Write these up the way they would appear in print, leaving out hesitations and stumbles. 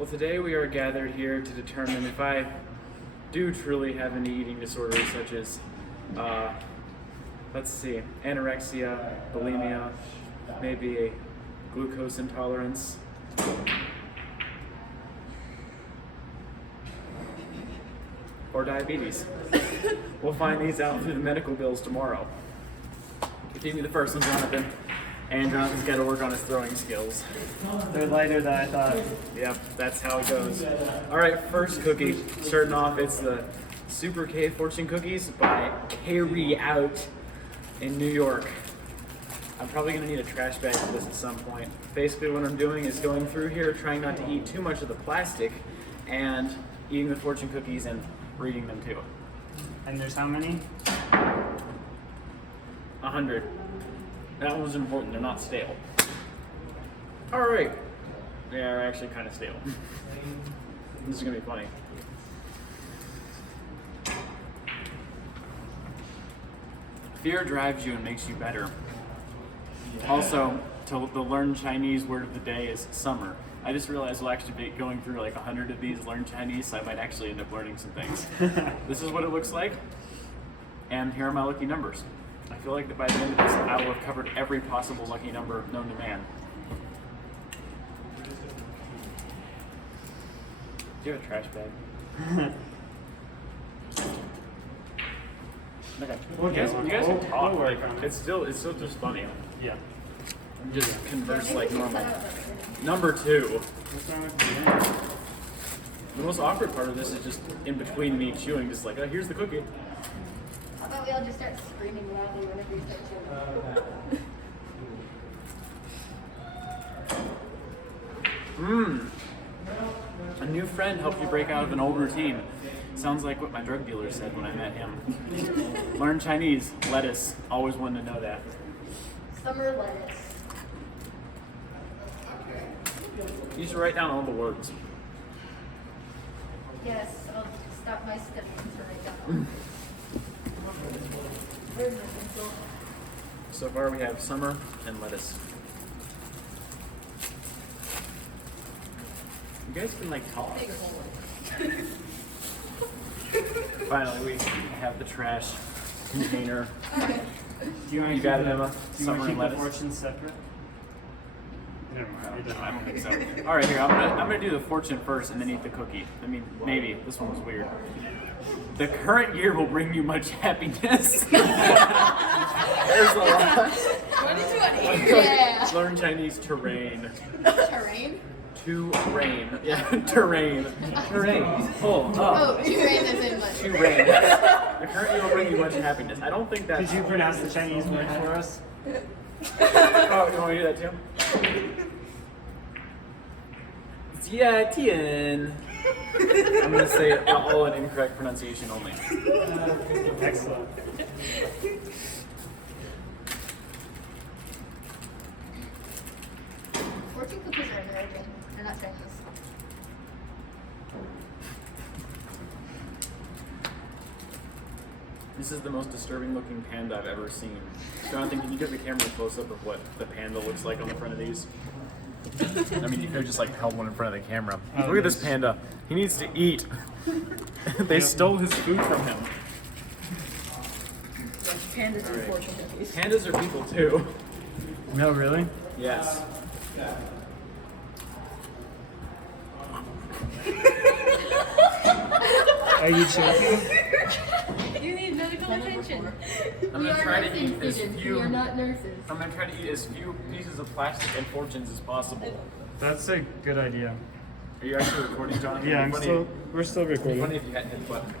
Well, today we are gathered here to determine if I do truly have any eating disorders such as, let's see, anorexia, bulimia, maybe a glucose intolerance. Or diabetes. We'll find these out through the medical bills tomorrow. Give me the first one, Jonathan. And Jonathan's got to work on his throwing skills. They're lighter than I thought. Yep, that's how it goes. All right, first cookie. Starting off, it's the Super K Fortune Cookies by Carry Out in New York. I'm probably gonna need a trash bag for this at some point. Basically what I'm doing is going through here, trying not to eat too much of the plastic, and eating the fortune cookies and reading them too. And there's how many? 100. That one was important, they're not stale. All right. They're actually kind of stale. This is gonna be funny. Fear drives you and makes you better. Also, to learn Chinese word of the day is summer. I just realized we'll actually be going through like 100 of these learn Chinese, so I might actually end up learning some things. This is what it looks like, and here are my lucky numbers. I feel like that by the end of this, I will have covered every possible lucky number known to man. Do you have a trash bag? Okay. You guys can talk. We'll work Like, on it. it's still just funny. Yeah. Just converse like normal. Number 2. What's wrong with the The most awkward part of this is just in between me chewing, just like, oh, here's the cookie. How about we all just start screaming loudly whenever you start chewing? A new friend helped you break out of an old routine. Sounds like what my drug dealer said when I met him. Learn Chinese, lettuce. Always wanted to know that. Summer lettuce. You should write down all the words. Yes, I'll stop my studying to write down. Where's my pencil? So far we have summer and lettuce. You guys can like talk. Finally, we have the trash container. Do you want You got it, Emma? Do you Summer want to and keep the lettuce. fortune separate? Never mind. No, I don't think so. All right, here I'm gonna do the fortune first, and then eat the cookie. I mean, maybe this one was weird. The current year will bring you much happiness. There's a lot. What did you want to hear? Yeah. Learn Chinese terrain. Terrain? Terrain. Yeah, terrain. Terrain. Oh, Oh, terrain is in much. terrain. The current year will bring you much happiness. I don't think that's. Could you pronounce the Chinese word for us? Oh, you want to do that too? Jia Tian. I'm gonna say it all in incorrect pronunciation only. Excellent. Fortune cookies are American. They're not Chinese. This is the most disturbing looking panda I've ever seen. Jonathan, can you give the camera a close up of what the panda looks like on the front of these? I mean, you could have just like held one in front of the camera. Oh, Look at this yes. panda. He needs to eat. They stole his food from him. Pandas and fortune cookies. Pandas are people too. No, really? Yes. Are you joking? You need medical attention. I'm gonna try to eat as We few. are not nurses. I'm gonna try to eat as few pieces of plastic and fortunes as possible. That's a good idea. Are you actually recording, Jonathan? Yeah, It'd be we're still It'd be funny recording. if you hadn't hit the button.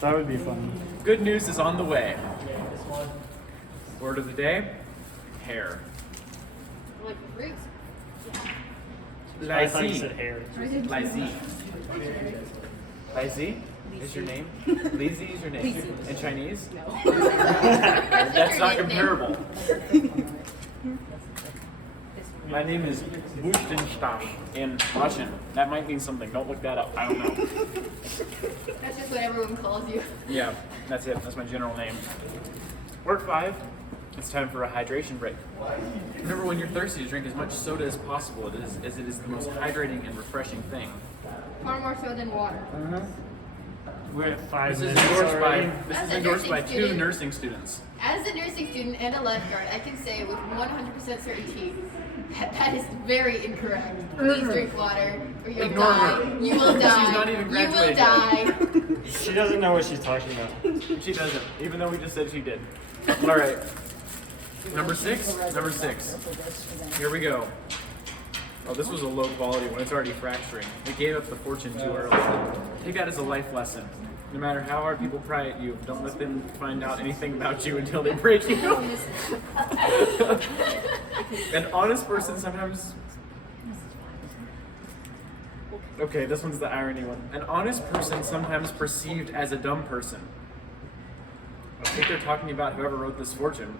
That would be fun. Good news is on the way. Word of the day: hair. Like fruits. I thought you Lazy. said hair. Lazy. Lazy is your name? Lazy is your name? In Chinese? That's not comparable. My name is Buchtenstein in Russian. That might mean something. Don't look that up. I don't know. That's just what everyone calls you. Yeah, that's it. That's my general name. Word 5. It's time for a hydration break. Remember, when you're thirsty, to drink as much soda as possible, as it is the most hydrating and refreshing thing. Far more so than water. We're at 5 This is minutes endorsed by, already. this As is a endorsed by nursing 2 student. nursing students. As a nursing student and a lifeguard, I can say with 100% certainty that is very incorrect. Please drink water or you'll Ignore die. her. You will die. She's not even You will graduated die. She doesn't know what she's talking about. She doesn't, even though we just said she did. All right. Number 6. Number 6. Here we go. Oh, this was a low quality one. It's already fracturing. They gave up the fortune too early. Take that as a life lesson. No matter how hard people pry at you, don't let them find out anything about you until they break you. An honest person sometimes. Okay, this one's the irony one. An honest person sometimes perceived as a dumb person. I think they're talking about whoever wrote this fortune.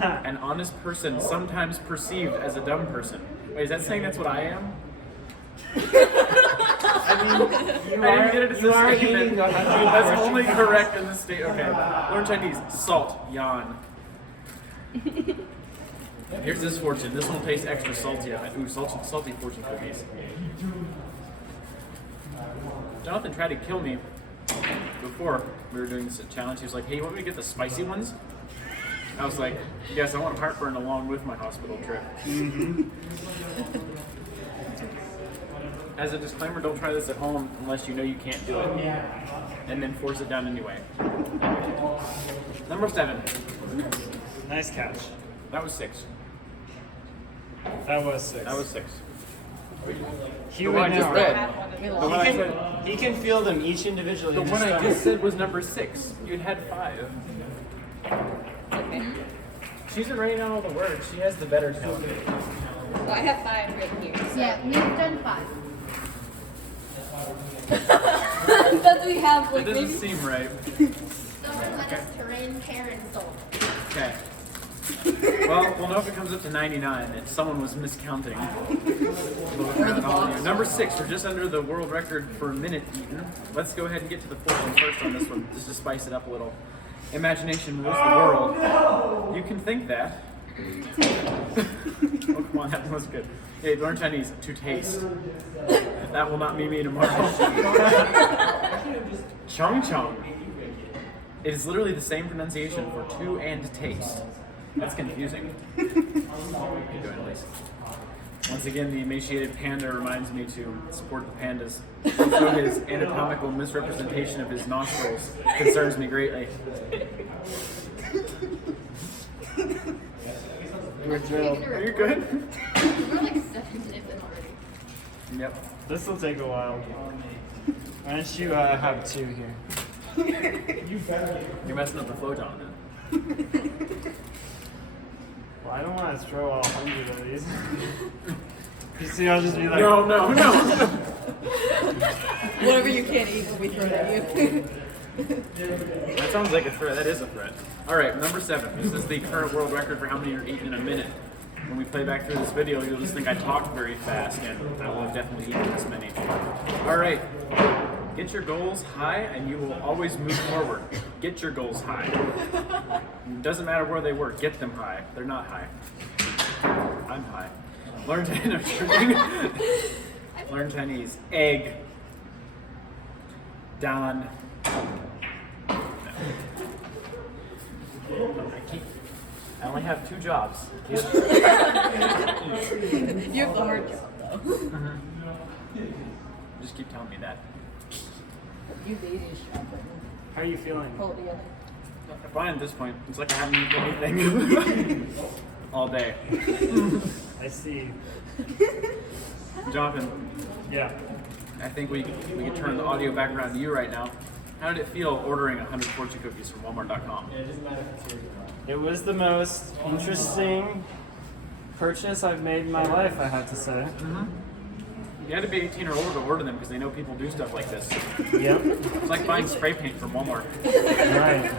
An honest person sometimes perceived as a dumb person. Wait, is that saying that's what I am? I mean, I didn't get it as you a are statement. eating 100 That's portions. only correct in this state. Okay. Learn Chinese. Salt. Yan. Here's this fortune. This one will taste extra salty. Ooh, salty fortune cookies. Jonathan tried to kill me before we were doing this challenge. He was like, "Hey, you want me to get the spicy ones?" I was like, "Yes, I want heartburn along with my hospital trip." As a disclaimer, don't try this at home unless you know you can't do it. And then force it down anyway. Number 7. Nice catch. That was 6. That was 6. That was 6. He The would one I just know. read. The one I said, He can feel them each individually. the in one his I stomach. just said was number 6. You'd had 5. Okay. She's been writing down all the words. She has the better talent. Well, I have 5 written here. So. Yeah, we've done 5. But we have It like doesn't maybe. seem right. Someone let us terrain Karen salt. Okay. Well, we'll know if it comes up to 99 if someone was miscounting. Number 6, we're just under the world record for a minute eaten. Let's go ahead and get to the fourth one first on this one, just to spice it up a little. Imagination rules the world. You can think that. Oh, come on, that one was good. Hey, learn Chinese. To taste. That will not be me tomorrow. Chong chong. It is literally the same pronunciation for to and taste. That's confusing. Keep going, Elise. Once again, the emaciated panda reminds me to support the pandas. So his anatomical misrepresentation of his nostrils concerns me greatly. We're drilled. Are you good? We're like 7 minutes in already. Yep. This will take a while. Why don't you have 2 here? You're messing up the flow, Jonathan. Well, I don't want to throw all 100 of these. You see, I'll just be like, No. Whatever you can't eat will be thrown at you. That sounds like a threat. That is a threat. All right, number 7. This is the current world record for how many you're eating in a minute. When we play back through this video, you'll just think I talked very fast, and I will have definitely eaten this many. All right. Get your goals high, and you will always move forward. Get your goals high. It doesn't matter where they were. Get them high. They're not high. I'm high. Learn Chinese. Learn Chinese. Egg. Don. I only have 2 jobs. You have the hard job though. Just keep telling me that. You the easiest job, but how are you feeling? hold it together. Fine at this point. It's like I haven't eaten anything all day. I see. Jonathan, Yeah. I think we can turn the audio back around to you right now. How did it feel ordering 100 fortune cookies from Walmart.com? It was the most interesting purchase I've made in my life, I have to say. You had to be 18 or older to order them because they know people do stuff like this. Yep. It's like buying spray paint from Walmart. Right.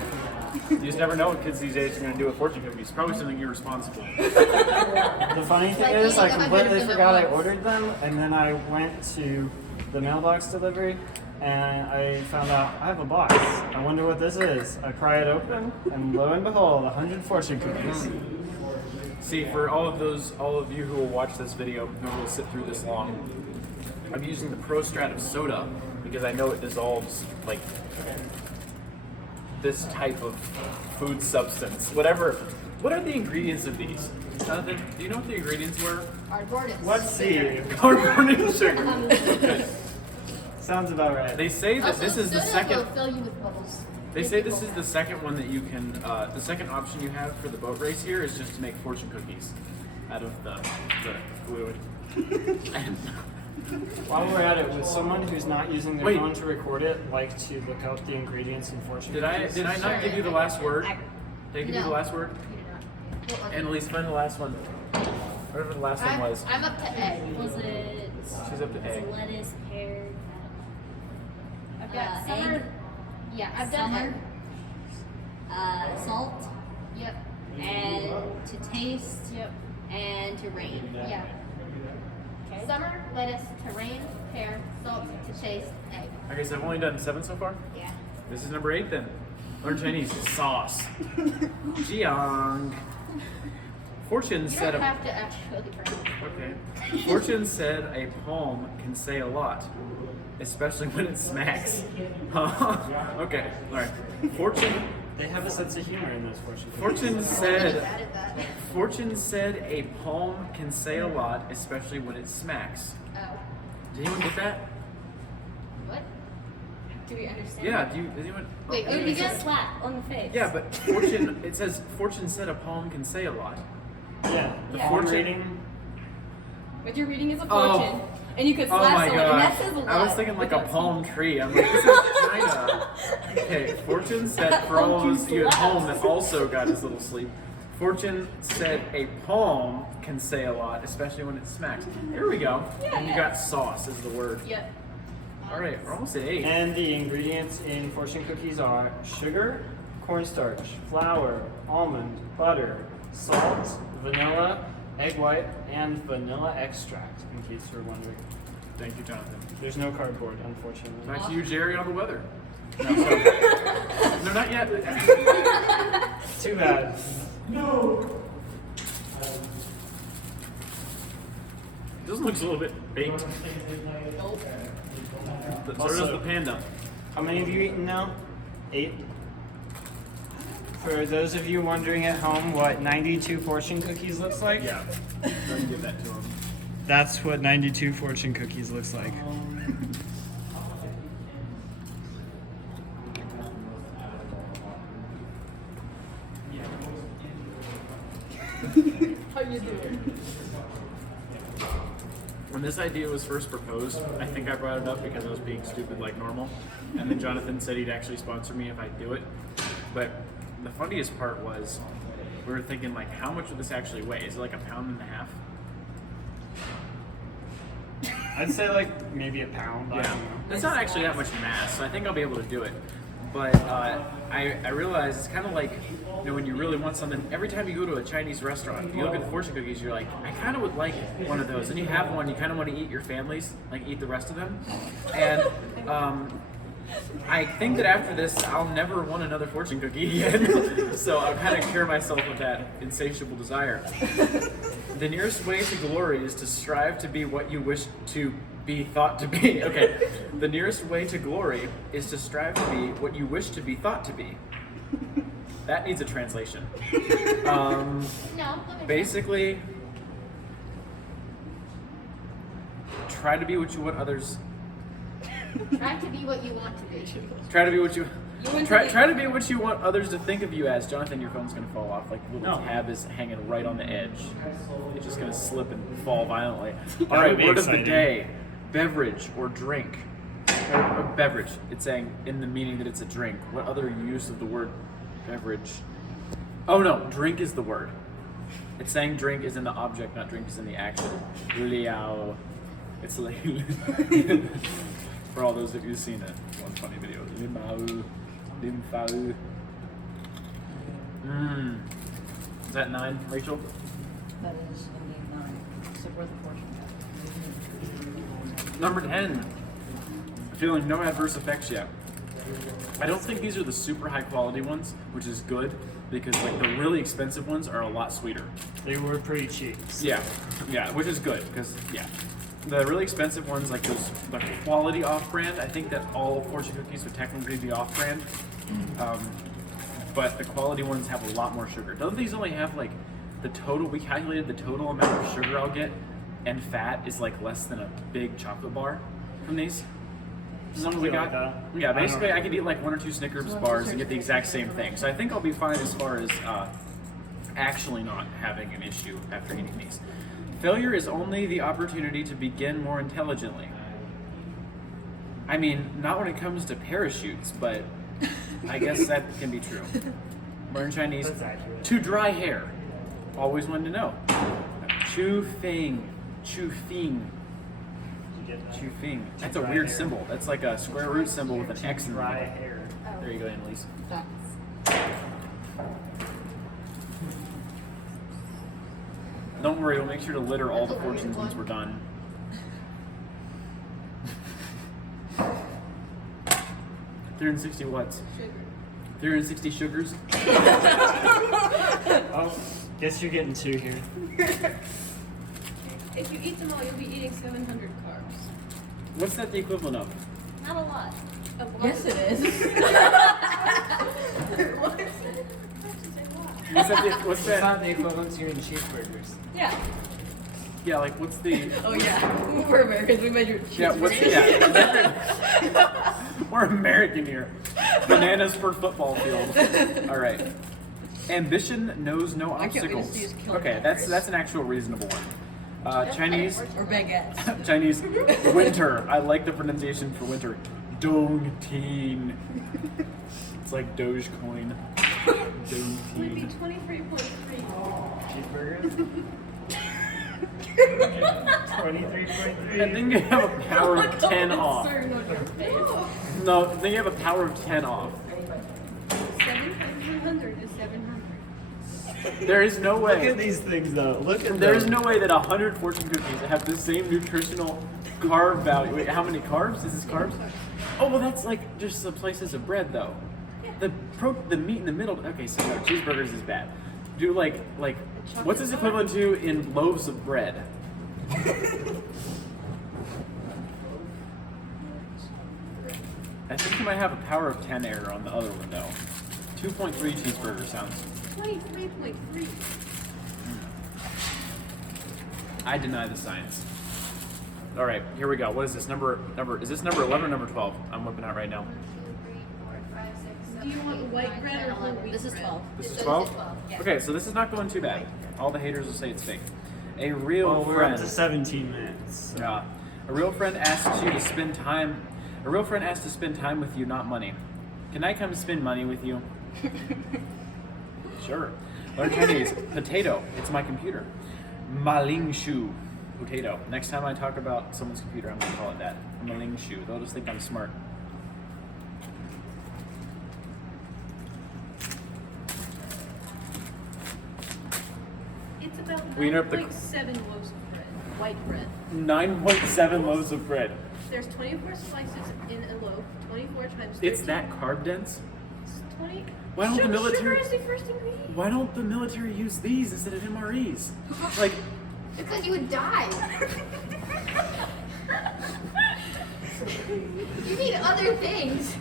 You just never know what kids these days are going to do with fortune cookies. Probably something irresponsible. The funny thing Like is, I eating 100 completely of them forgot I at once. ordered them, and then I went to the mailbox delivery, and I found out I have a box. I wonder what this is. I pry it open, and lo and behold, 100 fortune cookies. See, for all of you who will watch this video, who will sit through this long, I'm using the Pro Stratum soda because I know it dissolves like this type of food substance. Whatever. What are the ingredients of these? Do you know what the ingredients were? Cardboard and Let's see. Cardboard and sugar. Okay. Sounds about right. They say that Also, this is the soda second. will fill you with bubbles. They say this is the second one that you can. The second option you have for the boat race here is just to make fortune cookies out of the fluid. While we're at it, would someone who's not using their Wait. phone to record it like to look up the ingredients in fortune Did I cookies? not give you the last word? I- Did I give you No. the last word? What was it? Annalise, find the last one. Whatever the last one was. I'm up to A. Was it? She's up to A. Was lettuce, pear, I've got egg, summer. Yeah, I've done summer, egg. salt, Yep. and to taste, Yep. and to rain. Yeah. Okay. Summer, lettuce, terrain, pear, salt, to taste, egg. Okay, so I've only done 7 so far. Yeah. This is number 8 then. Learn Chinese. Sauce. Jiang. Fortune You said don't a have to actually pronounce it. okay. Fortune said a poem can say a lot, especially when it smacks. Okay, all right. Fortune. They have a sense of humor in those fortune cookies. Fortune You said. added that. Fortune said a poem can say a lot, especially when it smacks. Oh. Did anyone get that? What? Do we understand? Yeah. Does anyone? Wait, oh, who It's began? a slap on the face. Yeah, but Fortune. It says Fortune said a poem can say a lot. Yeah, the Yeah. fortune Fortune- reading. What you're reading is a Oh. fortune. And you could Oh slap my someone, and that gosh. says a lot. I was thinking like a without palm tree. I'm like, this is China. Okay, Fortune said, for all of you at home that also got his little sleep, Fortune said a poem can say a lot, especially when it smacks. Here we go. And you got sauce is the word. Yep. All right, we're almost at 8. And the ingredients in fortune cookies are sugar, cornstarch, flour, almond, butter, salt, vanilla, egg white, and vanilla extract, in case you're wondering. Thank you, Jonathan. There's no cardboard, unfortunately. Back to you, Jerry, on the weather. No, no, not yet. Too bad. This looks a little bit baked. So does Also- the panda. How many have you eaten now? 8? For those of you wondering at home what 92 fortune cookies looks like, Yeah. Let's give that to him. that's what 92 fortune cookies looks like. How you doing? When this idea was first proposed, I think I brought it up because I was being stupid like normal. And then Jonathan said he'd actually sponsor me if I do it. But the funniest part was we were thinking like, how much would this actually weigh? Is it like 1.5 pounds? I'd say like maybe a pound. I Yeah. don't know. It's not actually that much mass, so I think I'll be able to do it. But I realize it's kind of like, you know, when you really want something, every time you go to a Chinese restaurant, you look at the fortune cookies, you're like, I kind of would like one of those. And you have one, you kind of want to eat your families, like eat the rest of them. And I think that after this, I'll never want another fortune cookie again. So I'll kind of cure myself of that insatiable desire. The nearest way to glory is to strive to be what you wish to be thought to be. Okay. The nearest way to glory is to strive to be what you wish to be thought to be. That needs a translation. No, let me Basically, try to be what you want others. try to be what you want to be. Try to be what you. want Try, to be- try to be what you want others to think of you as. Jonathan, your phone's gonna fall off. Like the little No. tab is hanging right on the edge. It's just gonna slip and fall violently. All That right, would be word of the exciting. day: beverage or drink. Or beverage. It's saying in the meaning that it's a drink. What other use of the word beverage? Oh no, drink is the word. It's saying drink is in the object, not drink is in the action. Liao. It's like for all those of you who've seen it, one funny video. Limao. Limfao. Is that 9, Rachel? That is indeed 9. So we're the fortune teller. Number 10. I feeling no adverse effects yet. I don't think these are the super high quality ones, which is good because like the really expensive ones are a lot sweeter. They were pretty cheap. so- Yeah, which is good because the really expensive ones like those the quality off-brand. I think that all fortune cookies would technically be off-brand, but the quality ones have a lot more sugar. Don't these only have like the total? We calculated the total amount of sugar I'll get and fat is like less than a big chocolate bar from these. Some we Something like got. that. Yeah, I don't basically know. I could eat like 1 or 2 Snickers bars and get the exact same thing. So I think I'll be fine as far as actually not having an issue after eating these. Failure is only the opportunity to begin more intelligently. I mean, not when it comes to parachutes, but I guess that can be true. Learn Chinese. That's accurate. To dry hair. Always wanted to know. Chu Fing. Chu Fing. You get that? Chu Fing. That's a dry weird hair. symbol. That's like a square root symbol with an X in the Dry middle. hair. There you go, Annalise. Don't worry, we'll make sure to litter all the fortunes once we're done. $360 watts. 360 sugars. Oh, guess you're getting 2 here. If you eat them all, you'll be eating 700 carbs. What's that the equivalent of? Not a lot. Yes, it is. What's It's that? not the equivalent to eating cheeseburgers. Yeah. Yeah, like what's the? Oh yeah. We're Americans. We measure Yeah, what's the? Yeah. We're American here. Bananas per football field. All right. Ambition knows no I can't wait to obstacles. see us kill Okay, calories. that's an actual reasonable one. Chinese. or baguettes. Chinese winter. I like the pronunciation for winter. Dong Teen. It's like Dogecoin. Dong Would be Teen. 23.3. Cheeseburgers? 23.3. I think you have a power of 10 off. Concern on your face. No, I think you have a power of 10 off. 700 is 700. There is no Look at way. these things though. Look at There is them. no way that 100 fortune cookies have the same nutritional carb value. Wait, how many carbs? Is this carbs? Oh, well, that's like just the slices of bread, though. The meat in the middle. Okay, so no, cheeseburgers is bad. Do like what's this equivalent to in loaves of bread? I think you might have a power of 10 error on the other one though. 2.3 cheeseburger sounds. 23.3. I deny the science. All right, here we go. What is this number? Is this number 11 or number 12? I'm whipping out right now. 1, 2, 3, 4, 5, 6, Do you 7, want 8, white 9, bread 10, or whole 11. wheat This is bread? 12. This is So 12? Yeah. Okay, so this is not going too bad. All the haters will say it's fake. A real Well, we're friend. up to 17 minutes. so- Yeah. A real friend asks you to spend time. A real friend asks to spend time with you, not money. Can I come spend money with you? Sure. Learn Chinese. Potato. It's my computer. Maling Shu. Potato. Next time I talk about someone's computer, I'm gonna call it that. Maling Shu. They'll just think I'm smart. It's about We interrupt the- 9.7 loaves of bread. White bread. 9.7 loaves of bread. There's 24 slices in a loaf. 24 times 13. It's that carb dense? It's 20. Why don't the Sugar military- is the first ingredient. Why don't the military use these instead of MREs? Like, Because you would die. You need other things.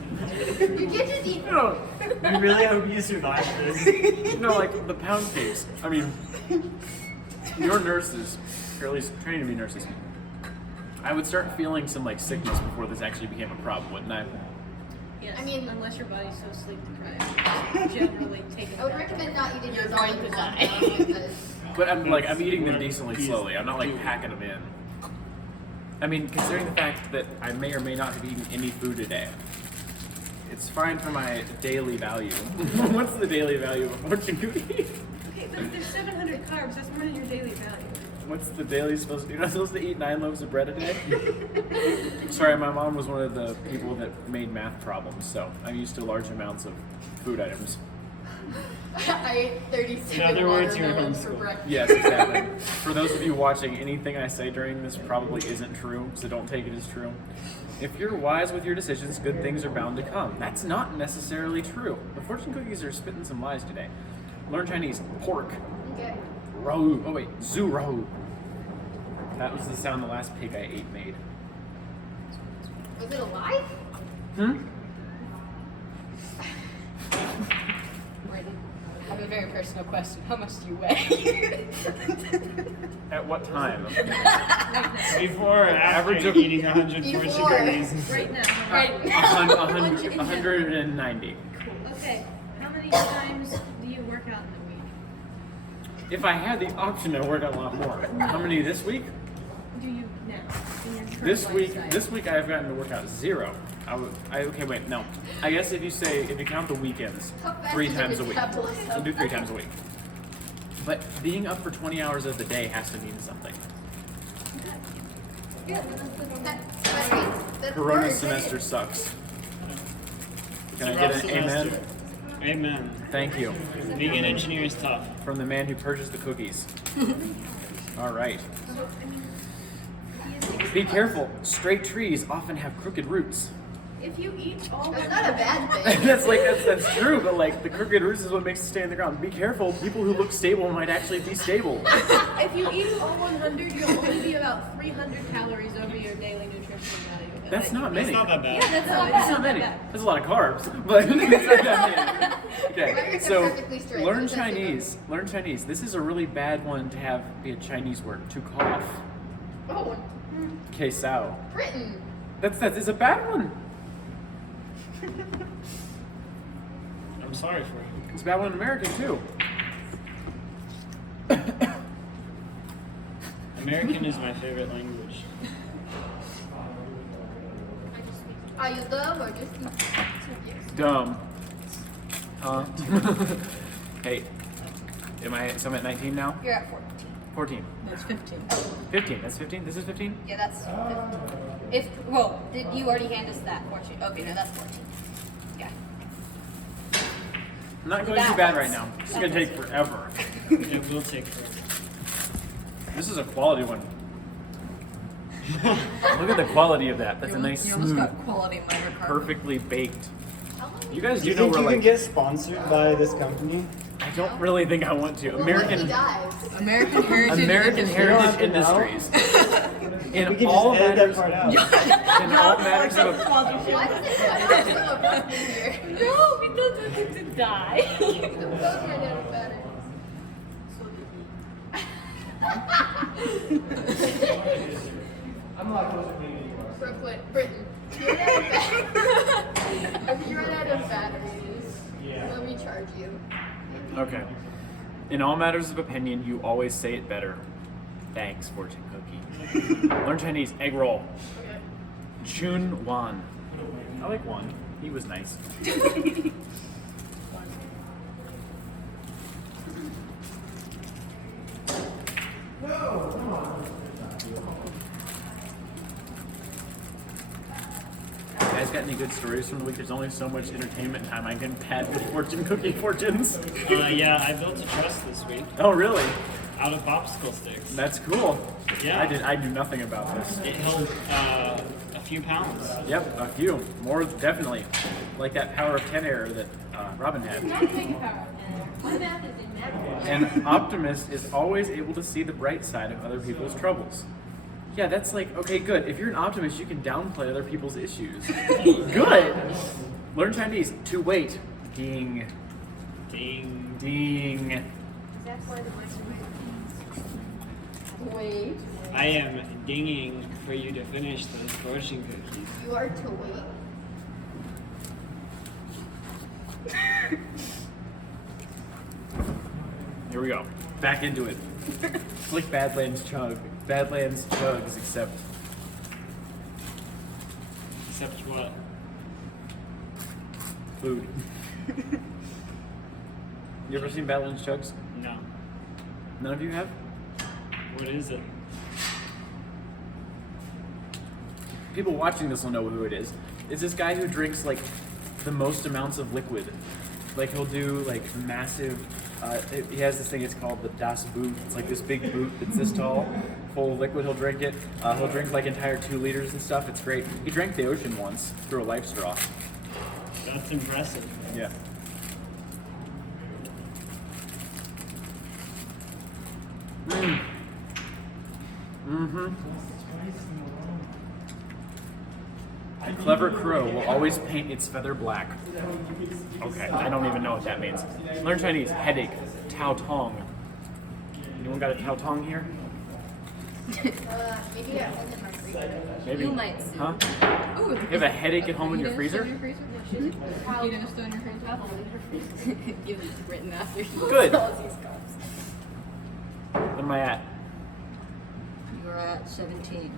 You can't just eat. no, We really hope you survive this. no, like the pound cakes. I mean, your nurses, or at least training to be nurses, I would start feeling some like sickness before this actually became a problem, wouldn't I? Yes. I mean- unless your body's so sleep deprived. Generally taking I would recommend not eating You're those going all to at die. once because But I'm eating them decently slowly. I'm not like packing them in. I mean, considering the fact that I may or may not have eaten any food today, it's fine for my daily value. What's the daily value of a fortune cookie? Okay, but if there's 700 carbs, that's more than your daily value. What's the daily supposed to do? You're not supposed to eat 9 loaves of bread a day? Sorry, my mom was one of the people that made math problems, so I'm used to large amounts of food items. I ate 37 In other words, you're watermelons for homeschooled. breakfast. Yes, exactly. For those of you watching, anything I say during this probably isn't true, so don't take it as true. If you're wise with your decisions, good things are bound to come. That's not necessarily true. The fortune cookies are spitting some lies today. Learn Chinese. Pork. Okay. Rou. Oh wait, zu rou. That was the sound the last pig I ate made. Was it alive? Hmm? Brittany, I have a very personal question. How much do you weigh? At what time? Before or after Average of- eating 100 fortune Before. cookies? Right now. Right. 190. Okay. How many times do you work out in a week? If I had the option, I'd work out a lot more. How many this week? Do you now? In your current This lifestyle? week I've gotten to work out 0. Okay, wait, no. I guess if you count the weekends, How fast 3 is your times a week. metabolism? So do 3 times a week. But being up for 20 hours of the day has to mean something. That means that Corona bird- semester sucks. Can I It's a get rough an amen? semester. Amen. Thank you. Being an engineer is tough. From the man who purchased the cookies. All right. Be careful. Straight trees often have crooked roots. If you eat all That's not a bad thing. that's true, but like the crooked roots is what makes it stay in the ground. Be careful. People who look stable might actually be stable. if you eat all 100, you'll only be about 300 calories over your daily nutrition value. That's not many. It's not that bad. Yeah, that's not It's not many. That's a lot of carbs, but it's not that many. Okay, Americans are so perfectly straight. learn That's Chinese. Learn Chinese. This is a really bad one to have be a Chinese word. To cough. Oh, Quesao. Britain. That's a bad one. I'm sorry for you. It's a bad one in American too. American is my favorite language. Are you dumb or just Dumb. Huh? Hey, so I'm at 19 now? You're at 14. 14. That's 15. 15. That's 15? This is 15? Yeah, that's 15. Did you already hand us that fortune? Okay, no, that's 14. Yeah. I'm not going That too bad one's- right now. This is that going to one's take forever. It will take forever. This is a quality one. Look at the quality of that. That's a nice, smooth, quality in my card. perfectly baked. how long? You guys Do do you know think we're you can like. get sponsored by this company? I don't really think I want to. Well, American he dies. American Heritage. American don't Heritage have to know. Industries. We In can all just edit that matters, part out. in all matters of Why does it cut off so abruptly here? No, we don't want him to die. The phone ran out of batteries. Brooklyn, Britain. If you run out of batteries, let me charge you. Okay. In all matters of opinion, you always say it better. Thanks, fortune cookie. Learn Chinese. Egg roll. Okay. Chun Wan. I like Wan. He was nice. You guys got any good stories from the week? There's only so much entertainment time I can pad with fortune cookie fortunes. Yeah, I built a trust this week Oh, really? out of popsicle sticks. That's cool. Yeah. I knew nothing about this. It held a few pounds. Yep, a few. More, definitely. Like that power of 10 error that Robin had. An optimist is always able to see the bright side of other people's troubles. Yeah, that's like, okay, good. If you're an optimist, you can downplay other people's issues. Good. Learn Chinese. To wait. Ding. Ding. Ding. That's why the mice are Wait. I am dinging for you to finish those fortune cookies. You are to wait. Here we go. Back into it. It's like Badlands Chug. Badlands Chugs, except Except what? food. You ever seen Badlands Chugs? No. None of you have? What is it? People watching this will know who it is. It's this guy who drinks like the most amounts of liquid Like he'll do like massive. He has this thing. It's called the Das Boot. It's like this big boot that's this tall, full of liquid. He'll drink it. He'll drink like entire 2 liters and stuff. It's great. He drank the ocean once through a life straw. That's impressive. Yeah. A clever crow will always paint its feather black. Okay, I don't even know what that means. Learn Chinese. Headache. Tao Tong. Anyone got a Tao Tong here? Maybe at home in my freezer. Maybe. You might see. Huh? Ooh, You have a headache at home in your You freezer? gonna store in your freezer? You gonna store in your freezer? Give it written after you. Good. All these cups. What am I at? You're at 17.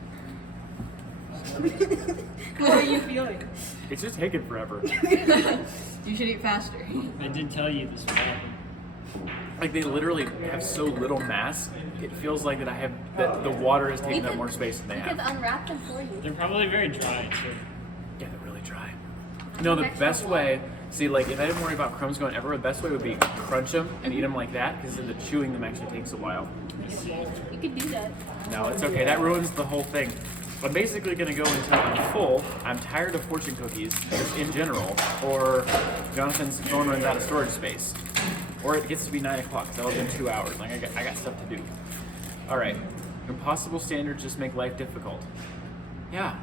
How are you feeling? It's just taking forever. You should eat faster. I did tell you this would happen. Like they literally have so little mass. It feels like that the water is taking up more space than they We could have. unwrap them for you. They're probably very dry too. Yeah, they're really dry. No, the Extra best way. See, like if I didn't worry about crumbs going everywhere, the best way would be crunch them and eat them like that, because then the chewing them actually takes a while. You could do that. No, it's okay. That ruins the whole thing. I'm basically gonna go until I'm full. I'm tired of fortune cookies, just in general, or Jonathan's phone runs out of storage space, or it gets to be 9 o'clock. That'll be in 2 hours. Like I got stuff to do. All right. Impossible standards just make life difficult. Yeah.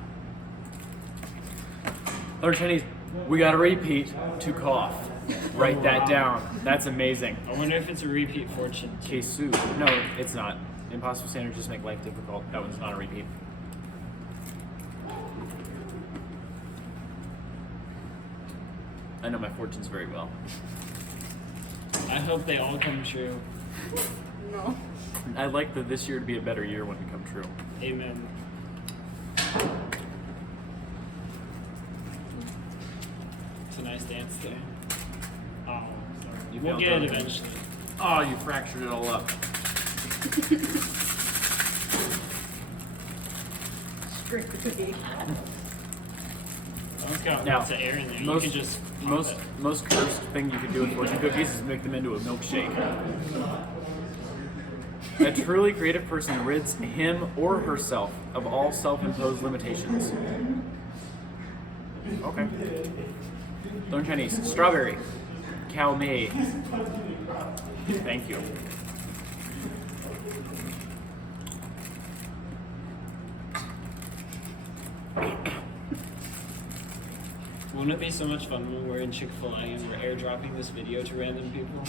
Learn Chinese. We got to repeat to cough. Write that down. That's amazing. I wonder if it's a repeat fortune. Kesu. No, it's not. Impossible standards just make life difficult. That one's not a repeat. I know my fortunes very well. I hope they all come true. No. I'd like this year to be a better year when it come true. Amen. It's a nice dance there. Oh, sorry. You We'll felt get it that? eventually. Oh, you fractured it all up. Drink the cookie. Oh, it's got Now, lots of air in there. You most could just pop most it. most cursed thing you can do with fortune cookies is make them into a milkshake. A truly creative person rids him or herself of all self-imposed limitations. Okay. Learn Chinese. Strawberry. Cow mei. Thank you. Wouldn't it be so much fun when we're in Chick-fil-A and we're airdropping this video to random people?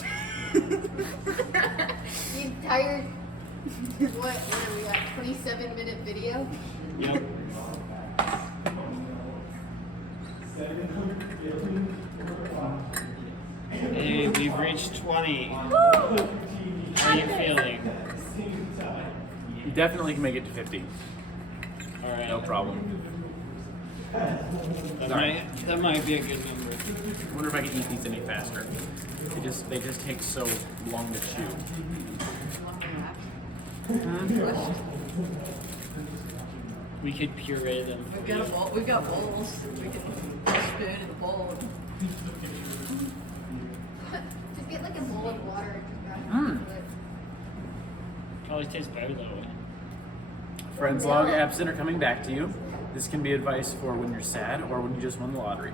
The entire, what are we at, 27-minute video? Yep. Hey, we've reached 20. How are you feeling? You definitely can make it to 50. Alright. No problem. That might be a good number. I wonder if I can eat these any faster. They just take so long to chew. We could puree them. We've got a bowl. We've got bowls. We can spoon in the bowl. Just get like a bowl of water and just grab Mm. it. Probably tastes better that way. Friends log absent are coming back to you. This can be advice for when you're sad or when you just won the lottery.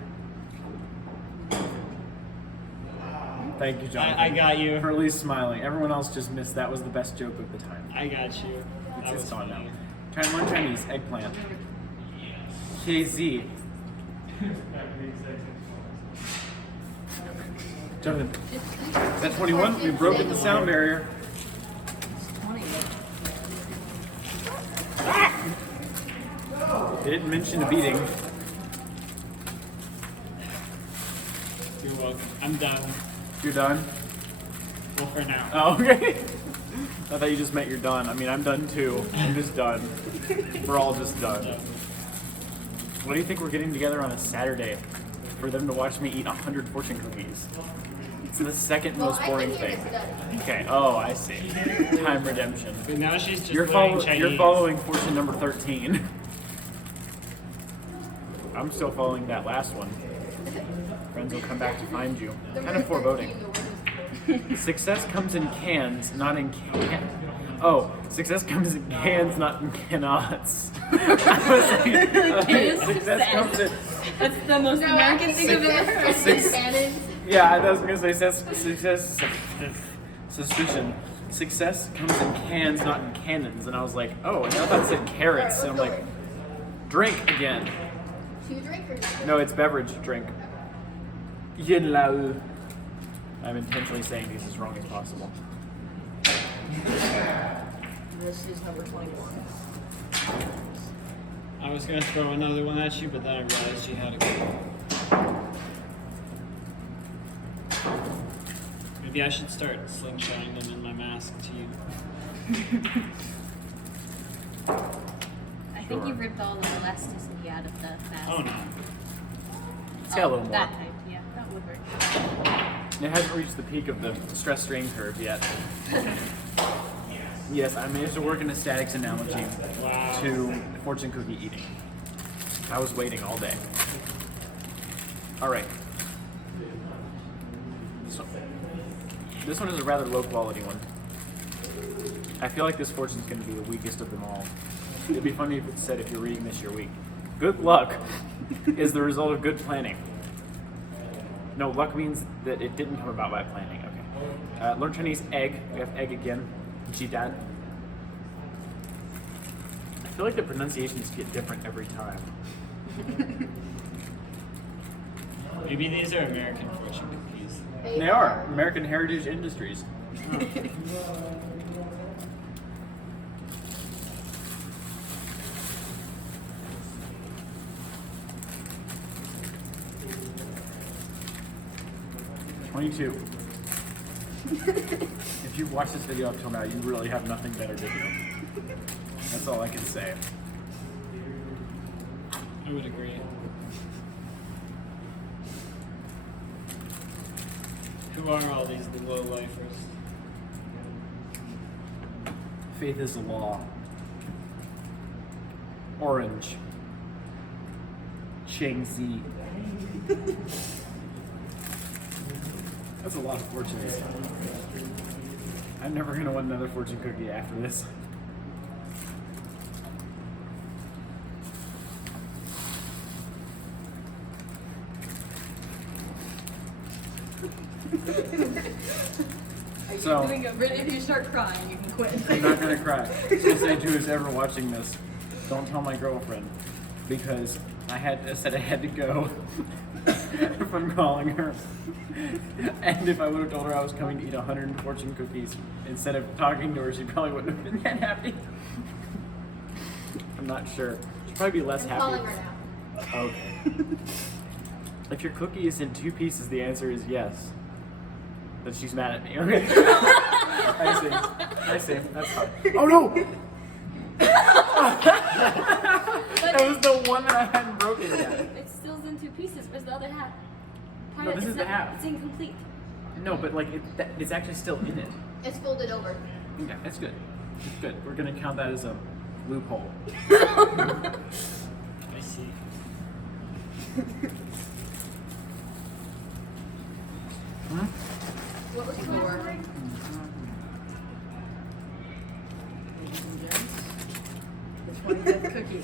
Thank you, Jonathan. I got you. Hurley's smiling. Everyone else just missed. That was the best joke of the time. I got you. That It's was gone now. funny. Try and learn Chinese. Eggplant. KZ. Jonathan. Is that 21? We've broken the sound barrier. 20. They didn't mention a beating. You're welcome. I'm done. You're done? Well, for now. Oh, okay. I thought you just meant you're done. I mean, I'm done too. I'm just done. We're all just done. Done. What do you think we're getting together on a Saturday for them to watch me eat 100 fortune cookies? It's the second Well, most I boring can hear thing. this done. Okay. Oh, I see. Time redemption. But now she's just You're, learning Chinese. you're following fortune number 13. I'm still following that last one. Friends will come back to find you. The Kind of word foreboding. 13, the word was Success comes in cans, not in can. Oh, success comes in cans, not in cannots. I was like, success comes in. That's the most No, I American can thing think I've of ever it heard. as cannons. Yeah, I was gonna say success. Suspicion. Success comes in cans, not in cannons. And I was like, oh, and I thought it said carrots. And I'm like, drink again. 2 drinkers. No, it's beverage, drink. Yin lao. I'm intentionally saying these as wrong as possible. This is number 21. I was gonna throw another one at you, but then I realized you had a go. Maybe I should start slingshotting them in my mask to you. I think you ripped all the elasticity out of the mask. Oh no. It's got a little more. That kind, yeah, that would work. It hasn't reached the peak of the stress strain curve yet. Yes, I managed to work in a statics analogy Wow. to fortune cookie eating. I was waiting all day. All right. So, this one is a rather low quality one. I feel like this fortune's going to be the weakest of them all. It'd be funny if it said, if you're reading this, you're weak. Good luck is the result of good planning. No, luck means that it didn't come about by planning. Okay. Learn Chinese egg. We have egg again. Jidan. I feel like the pronunciations get different every time. Maybe these are American fortune cookies. They are American Heritage Industries. $22. If you've watched this video up till now, you really have nothing better to do. That's all I can say. I would agree. Who are all these low lifers? Faith is the law. Orange. Chengzi. That's a lot of fortunes. I'm never gonna win another fortune cookie after this. So, If you start crying, you can quit. I'm not gonna cry. I was gonna say to who's ever watching this, don't tell my girlfriend, because I said I had to go from calling her. And if I would have told her I was coming to eat 100 fortune cookies instead of talking to her, she probably wouldn't have been that happy. I'm not sure. She'd probably be less I'm happy. calling her now. Okay. If your cookie is in 2 pieces, the answer is yes. Then she's mad at me. Okay. I see. That's fine. Oh no! That was the one that I hadn't broken yet. It still's in 2 pieces. Where's the other half? No, this is the half. It's incomplete. No, but like it's actually still in it. It's folded over. Yeah, it's good. It's good. We're gonna count that as a loophole. I see. What was the word? The 25th cookie.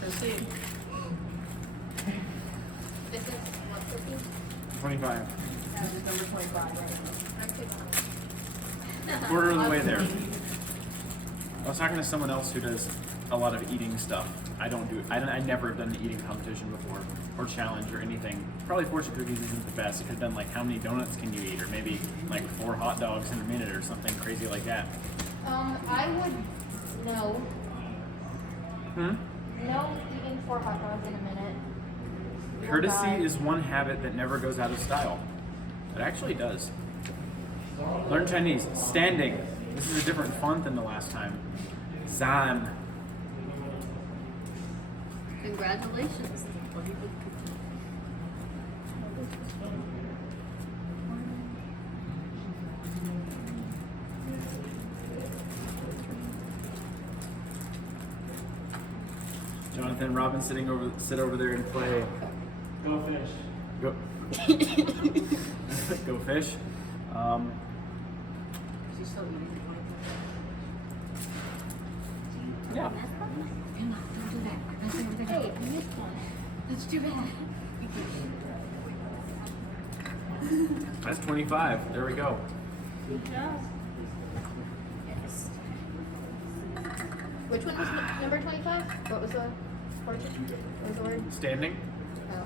Proceed. This is what cookie? 25. That is number 25 right Quarter of the way there. I was talking to someone else who does a lot of eating stuff. I never have done an eating competition before, or challenge or anything. Probably fortune cookies isn't the best. It could have done like how many donuts can you eat, or maybe like 4 hot dogs in a minute, or something crazy like that. I would no. Hmm? No eating 4 hot dogs in a minute. You'll Courtesy die. is one habit that never goes out of style. It actually does. Learn Chinese. Standing. This is a different font than the last time. Zan. Congratulations. Jonathan Robin sit over there and play Go fish. Go. Go fish. She's still eating. Yeah. Emma, don't do that. That's another day. I missed one. That's too bad. That's 25. There we go. Yes. Which one was number 25? What was the fortune? What was the word? Standing? Oh.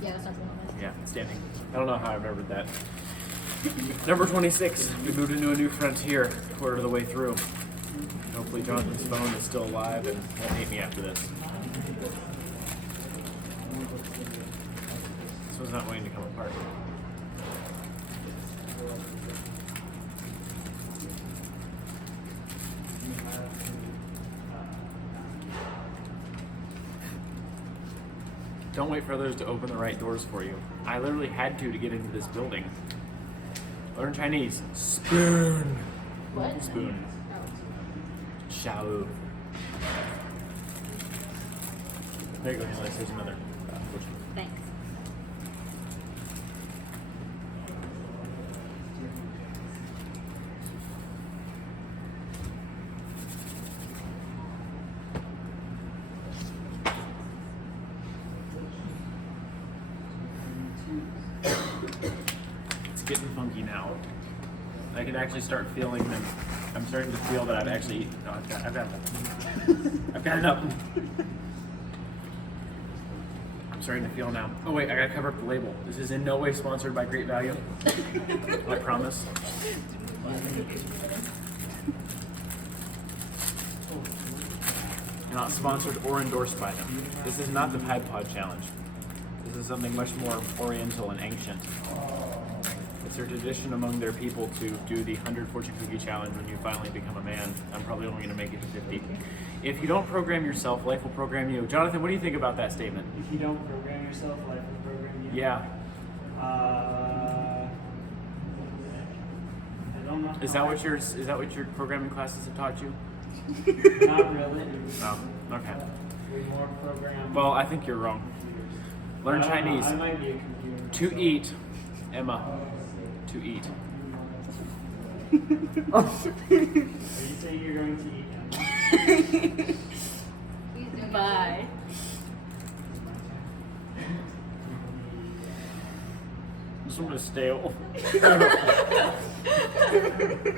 Yeah, that's not the one on this. Yeah, standing. I don't know how I remembered that. Number 26. We moved into a new frontier, quarter of the way through. Hopefully Jonathan's phone is still alive and won't hate me after this. This one's not waiting to come apart. Don't wait for others to open the right doors for you. I literally had to get into this building. Learn Chinese. Spoon. What? Spoon. Oh. Shao. There you go, Nicholas. Here's another. Fortune. Thanks. It's getting funky now. I can actually start feeling them. I'm starting to feel that I've actually eaten. No, I've got enough. I'm starting to feel now. Oh wait, I gotta cover up the label. This is in no way sponsored by Great Value. I promise. Not sponsored or endorsed by them. This is not the Tide Pod Challenge. This is something much more oriental and ancient. It's their tradition among their people to do the 100 fortune cookie challenge when you finally become a man. I'm probably only going to make it to 50. If you don't program yourself, life will program you. Jonathan, what do you think about that statement? If you don't program yourself, life will program you. Yeah. I don't know. Is that what your programming classes have taught you? Not really. No. Okay. We're more programmed. Well, I think you're wrong. Learn I don't know. Chinese. I might be a computer. To eat, Emma. To eat. Are you saying you're going to eat? Please don't. Bye. This one was stale.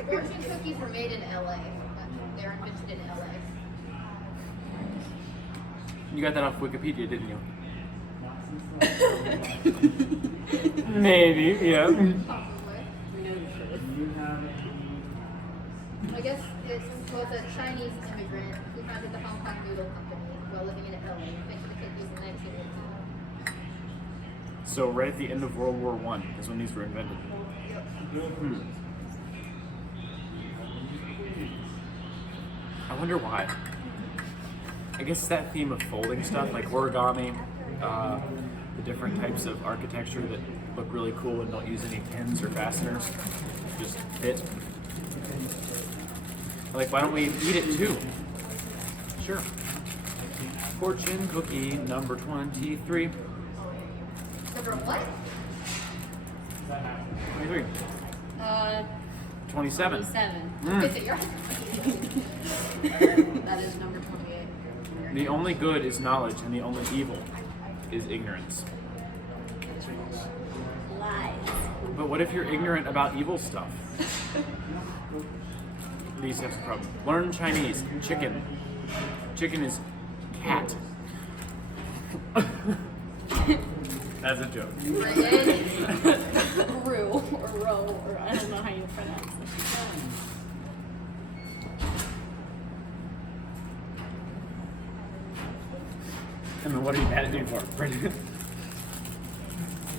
Fortune cookies were made in LA. They're invented in LA. You got that off Wikipedia, didn't you? Not since Maybe, yeah. Possibly. Do you have any? I guess it was a Chinese immigrant who founded the Hong Kong Noodle Company while living in LA, invented the cookies in 1918. So right at the end of World War I is when these were invented. I wonder why. I guess that theme of folding stuff, like origami, the different types of architecture that look really cool and don't use any pins or fasteners, just fit. Like, why don't we eat it too? Sure. Fortune cookie number 23. Number what? 23. 27. 27. Is it yours? That is number 28. The only good is knowledge, and the only evil is ignorance. Lies. But what if you're ignorant about evil stuff? These have some problem. Learn Chinese. Chicken. Chicken is cat. That's a joke. Rue or row or I don't know how you pronounce it. I mean, what are you mad at me for?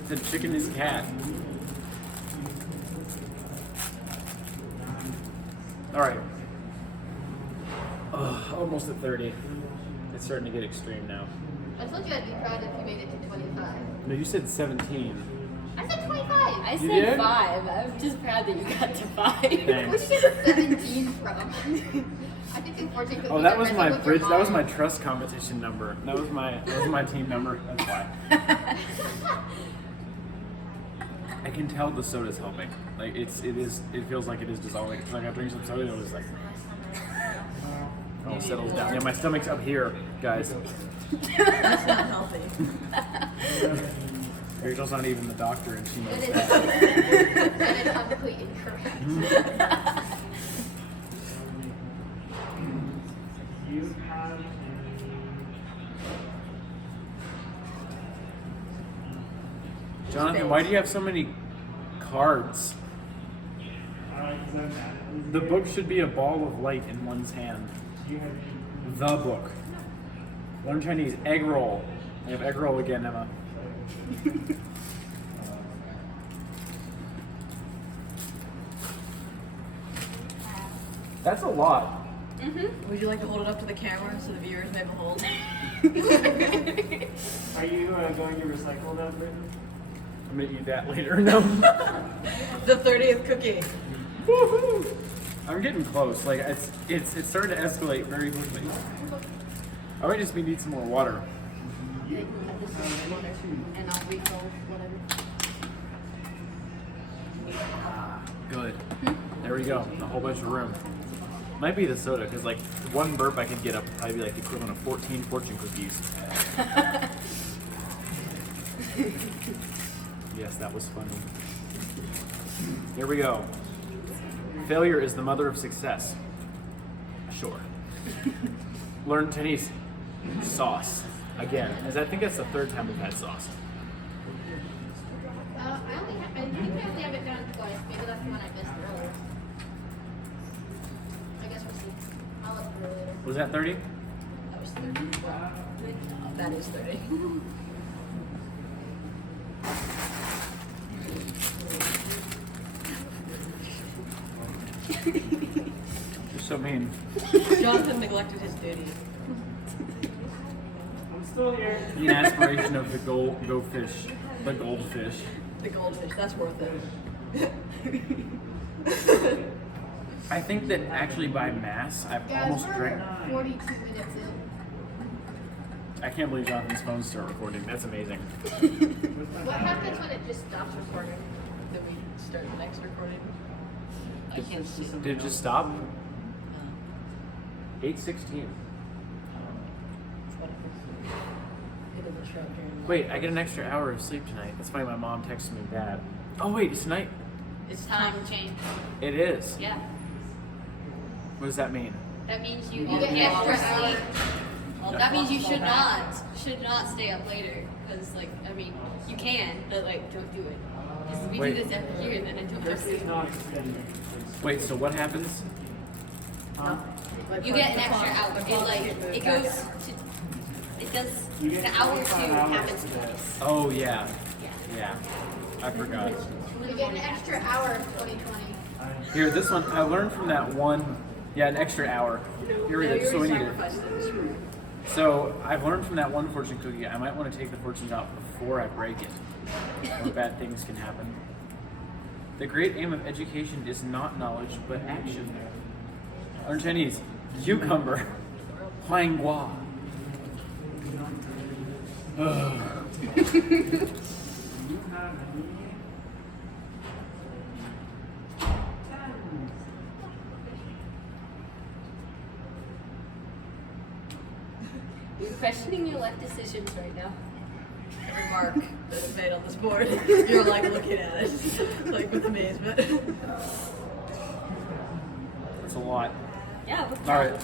The chicken is cat. All right. Almost at 30. It's starting to get extreme now. I told you I'd be proud if you made it to 25. No, you said 17. I said 25. I You said did? 5. I'm just proud that you got to 5. Where'd Thanks. you get 17 from? I think the fortune cookies Oh, that are was messing my with your bridge. That was my mom. trust competition number. That was my team number. That's why. I can tell the soda's helping. Like it feels like it is dissolving. It's like I drink some soda and it was like, oh, it settles down. Yeah, my stomach's up here, guys. That's not healthy. Rachel's not even the doctor, and she knows That that. that is completely incorrect. You have Jonathan, why do you have so many cards? The book should be a ball of light in one's hand. The book. Learn Chinese. Egg roll. I have egg roll again, Emma. That's a lot. Would you like to hold it up to the camera so the viewers may behold? Are you going to recycle that, Brittany? I'm gonna eat that later. No. The 30th cookie. Woohoo! I'm getting close. Like it's starting to escalate very quickly. I might just need some more water. And I'll refill whatever. Good. There we go. A whole bunch of room. Might be the soda, because like one burp I could get up would probably be like the equivalent of 14 fortune cookies. Yes, that was funny. Here we go. Failure is the mother of success. Sure. Learn Chinese. Sauce. Again, as I think that's the third time we've had sauce. I think I only have it done twice. Maybe that's the one I missed earlier. I guess we'll see. I'll look through it later. Was that 30? That was 30. Wow. That is 30. You're so mean. Jonathan neglected his duty. I'm still here. The aspiration of the goldfish. The goldfish. The goldfish, that's worth it. I think that actually by mass, I've Guys, almost we're drank. 42 minutes in. I can't believe Jonathan's phone started recording. That's amazing. What happens when it just stops recording? Then we start the next recording. I can't see. Did it just stop? 8:16. Wait, I get an extra hour of sleep tonight. That's why my mom texted me bad. Oh wait, it's tonight. It's time change. It is. Yeah. What does that mean? That means you get get extra extra sleep. hours. That means you should not stay up later. Because like, I mean, you can, but like, don't do it. Because we Wait. do this every year, and then I don't have This sleep. is not extended. Wait, so what happens? Huh? You get an extra hour. It like, it goes to, it does, You get the hour 25 two hours happens today. twice. Oh yeah. Yeah. I forgot. You get an extra hour of 2020. Here, this one, I learned from that one. Yeah, an extra hour. Here we go. So we need it. So I've learned from that one fortune cookie, I might want to take the fortunes out before I break it. Or bad things can happen. The great aim of education is not knowledge, but action. Learn Chinese. Cucumber. Huanghua. Ugh. You're questioning your life decisions right now. Every mark that is made on this board, you're like looking at it, like with amazement. That's a lot. Yeah. Look All right.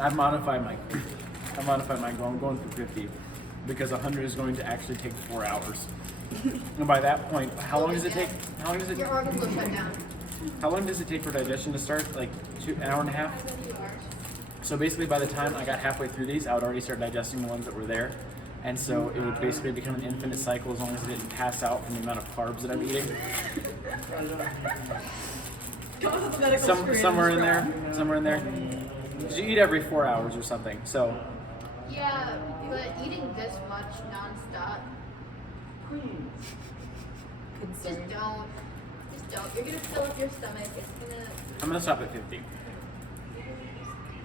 I've modified my goal. I'm going for 50 because 100 is going to actually take 4 hours. And by that point, how long does it take? How long does it? Your organs will shut down. How long does it take for digestion to start? Like an hour and a half. So basically, by the time I got halfway through these, I would already start digesting the ones that were there, and so it would basically become an infinite cycle as long as I didn't pass out from the amount of carbs that I'm eating. Somewhere in there. Because you eat every 4 hours or something. So Yeah, but eating this much nonstop, just don't. Just don't. You're gonna fill up your stomach. It's gonna. I'm gonna stop at 50.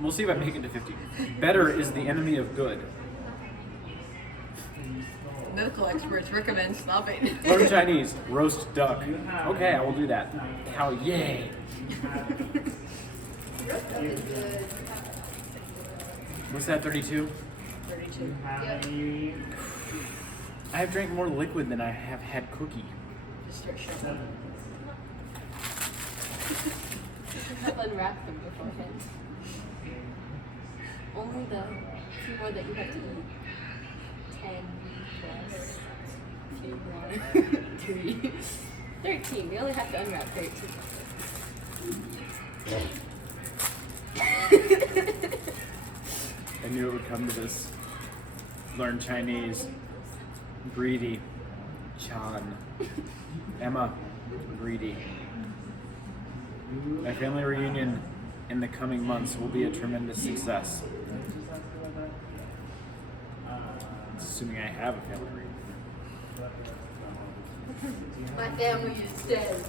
We'll see if I make it to 50. Better is the enemy of good. Medical experts recommend stopping. Learn Chinese. Roast duck. Okay, I will do that. How yay. What's that, 32? 32. I have drank more liquid than I have had cookie. Just start shoving. Have unwrapped them beforehand. Only the few more that you have to eat. 10 plus few more. 3. 13. We only have to unwrap 13. I knew it would come to this. Learn Chinese. Greedy. Chan. Emma. Greedy. My family reunion in the coming months will be a tremendous success. Assuming I have a family reunion. My family is dead.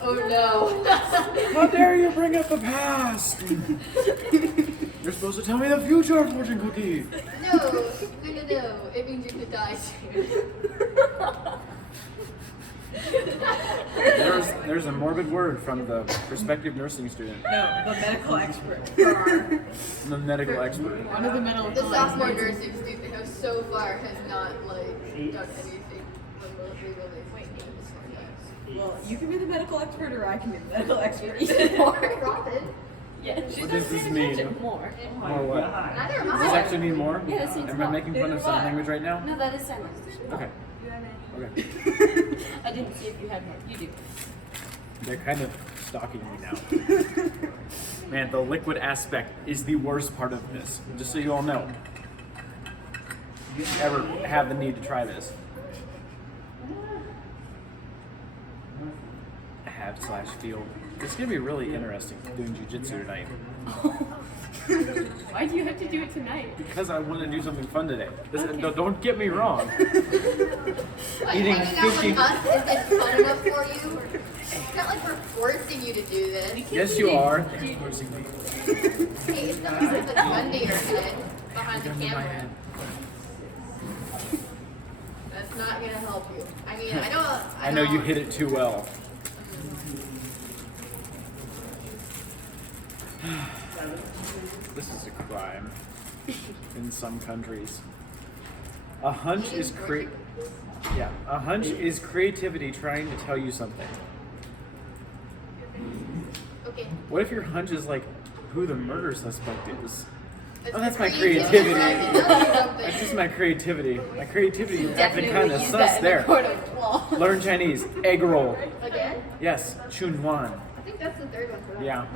Oh no. How dare you bring up the past? You're supposed to tell me the future, fortune cookie. No. It means you could die soon. There's a morbid word from the prospective nursing student, No, the medical expert. the medical expert. One of the medical The sophomore nursing student who so far has not like done anything remotely related to this. Well, you can be the medical expert or I can be the medical expert. Robin. Yeah, she's What not does this paying mean? attention. More. Or what? Neither am Does this I. actually mean more? Yeah, this means Am I more. making fun of sign language right now? No, that is sign language. Okay. Okay. I didn't see if you had more. You do. They're kind of stalking me now. Man, the liquid aspect is the worst part of this. Just so you all know. If you ever have the need to try this. Have/feel. It's gonna be really interesting doing jujitsu tonight. Why do you have to do it tonight? Because I want to do something fun today. Don't get me wrong. Like, Eating hanging out 50 with us isn't fun enough for you. It's not like we're forcing you to do this. Yes, you are. Hey, it's not because of the gun to your head behind the camera. That's not gonna help you. I mean, I know you hit it too well. This is a crime in some countries. A hunch is a hunch is creativity trying to tell you something. Okay. What if your hunch is like who the murder suspect is? It's Oh, that's the my creativity. trying to tell you something. That's just my creativity. My creativity is acting Definitely kind of use sus that in there. the court of law. Learn Chinese. Egg roll. Again? Yes. Chun wan. I think that's the third one for that. Yeah.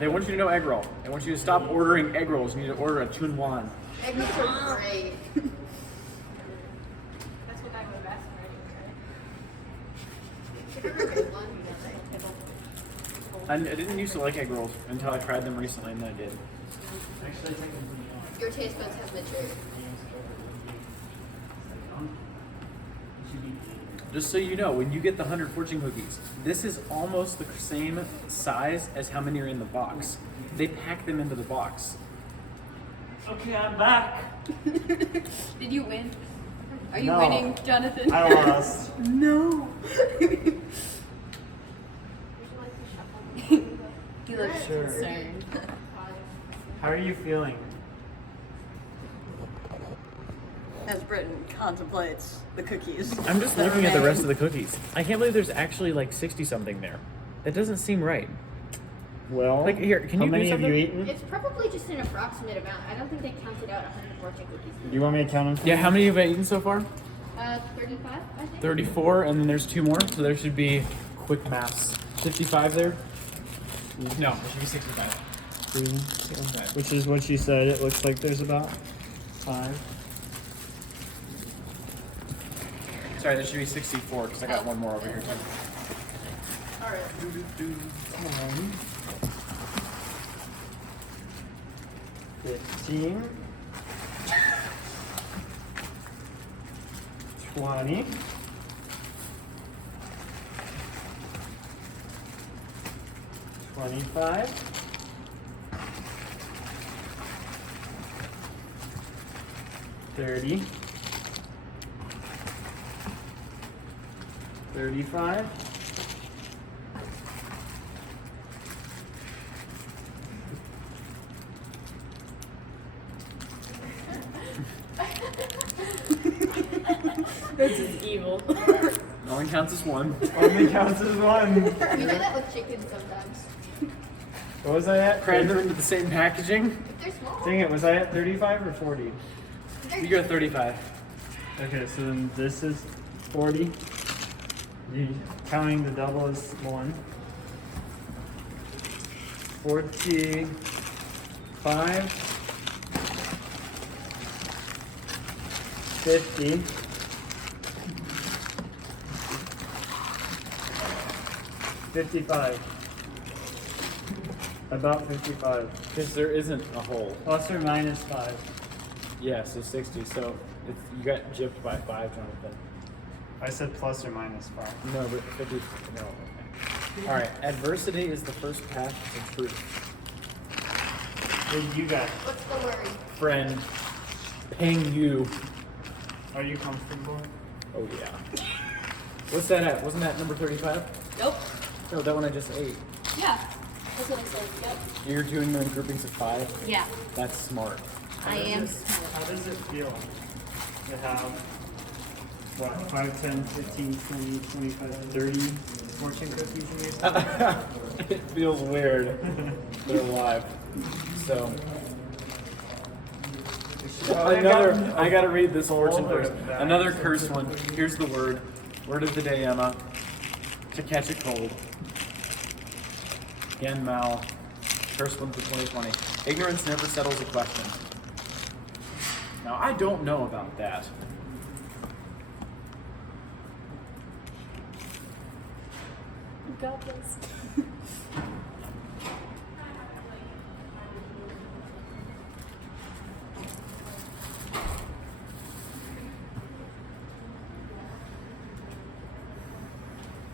They want you to know egg roll. They want you to stop ordering egg rolls. You need to order a chun wan. Egg rolls are great. That's what I would ask I didn't used to like egg rolls until I tried them recently, and then I did. Your taste buds have matured. Just so you know, when you get the 100 fortune cookies, this is almost the same size as how many are in the box. They pack them into the box. Okay, I'm back. Did you win? Are you No. winning, Jonathan? I lost. No. He looks Sure. concerned. How are you feeling? As Britton contemplates the cookies. I'm just that looking at the remain. rest of the cookies. I can't believe there's actually like 60 something there. That doesn't seem right. Well, Like, here, can how you do many have you something? eaten? It's probably just an approximate amount. I don't think they counted out 100 fortune cookies. Do you want me to count them? Yeah, how many have I eaten so far? 35, I think. 34, and then there's 2 more, so there should be quick maths. 55 there? No, there should be 65. 65. Which is what she said. It looks like there's about 5. Sorry, there should be 64 because I got one more over here. Alright. 15. 20. 25. 30, 35, This is evil. Only counts as one. only counts as one. We do that with chicken sometimes. What was I at? Cram them into the same packaging. If they're small. Dang it, was I at 35 or 40? You go 35. Okay, so then this is 40. Counting the double is 1. 45. 50. 55. About 55. Because there isn't a hole. Plus or minus 5. Yeah, so 60. So it's, you got gypped by 5, Jonathan. I said plus or minus 5. No, but 50. No. Okay. All right. Adversity is the first path to truth. What did you got? What's the worry? Friend, ping you. Are you comfortable? Oh yeah. What's that at? Wasn't that number 35? Nope. No, that one I just ate. Yeah. That's what I said. Yep. You're doing them in groupings of 5. Yeah. That's smart. I am. How does it feel to have, what, 5, 10, 15, 20, 25, 30 fortune cookies in your It feels weird. They're alive. So I gotta read this fortune first. Another cursed one. Here's the word. Word of the day, Emma. To catch a cold. Again, Mal. Cursed one for 2020. Ignorance never settles a question. Now I don't know about that. You got this.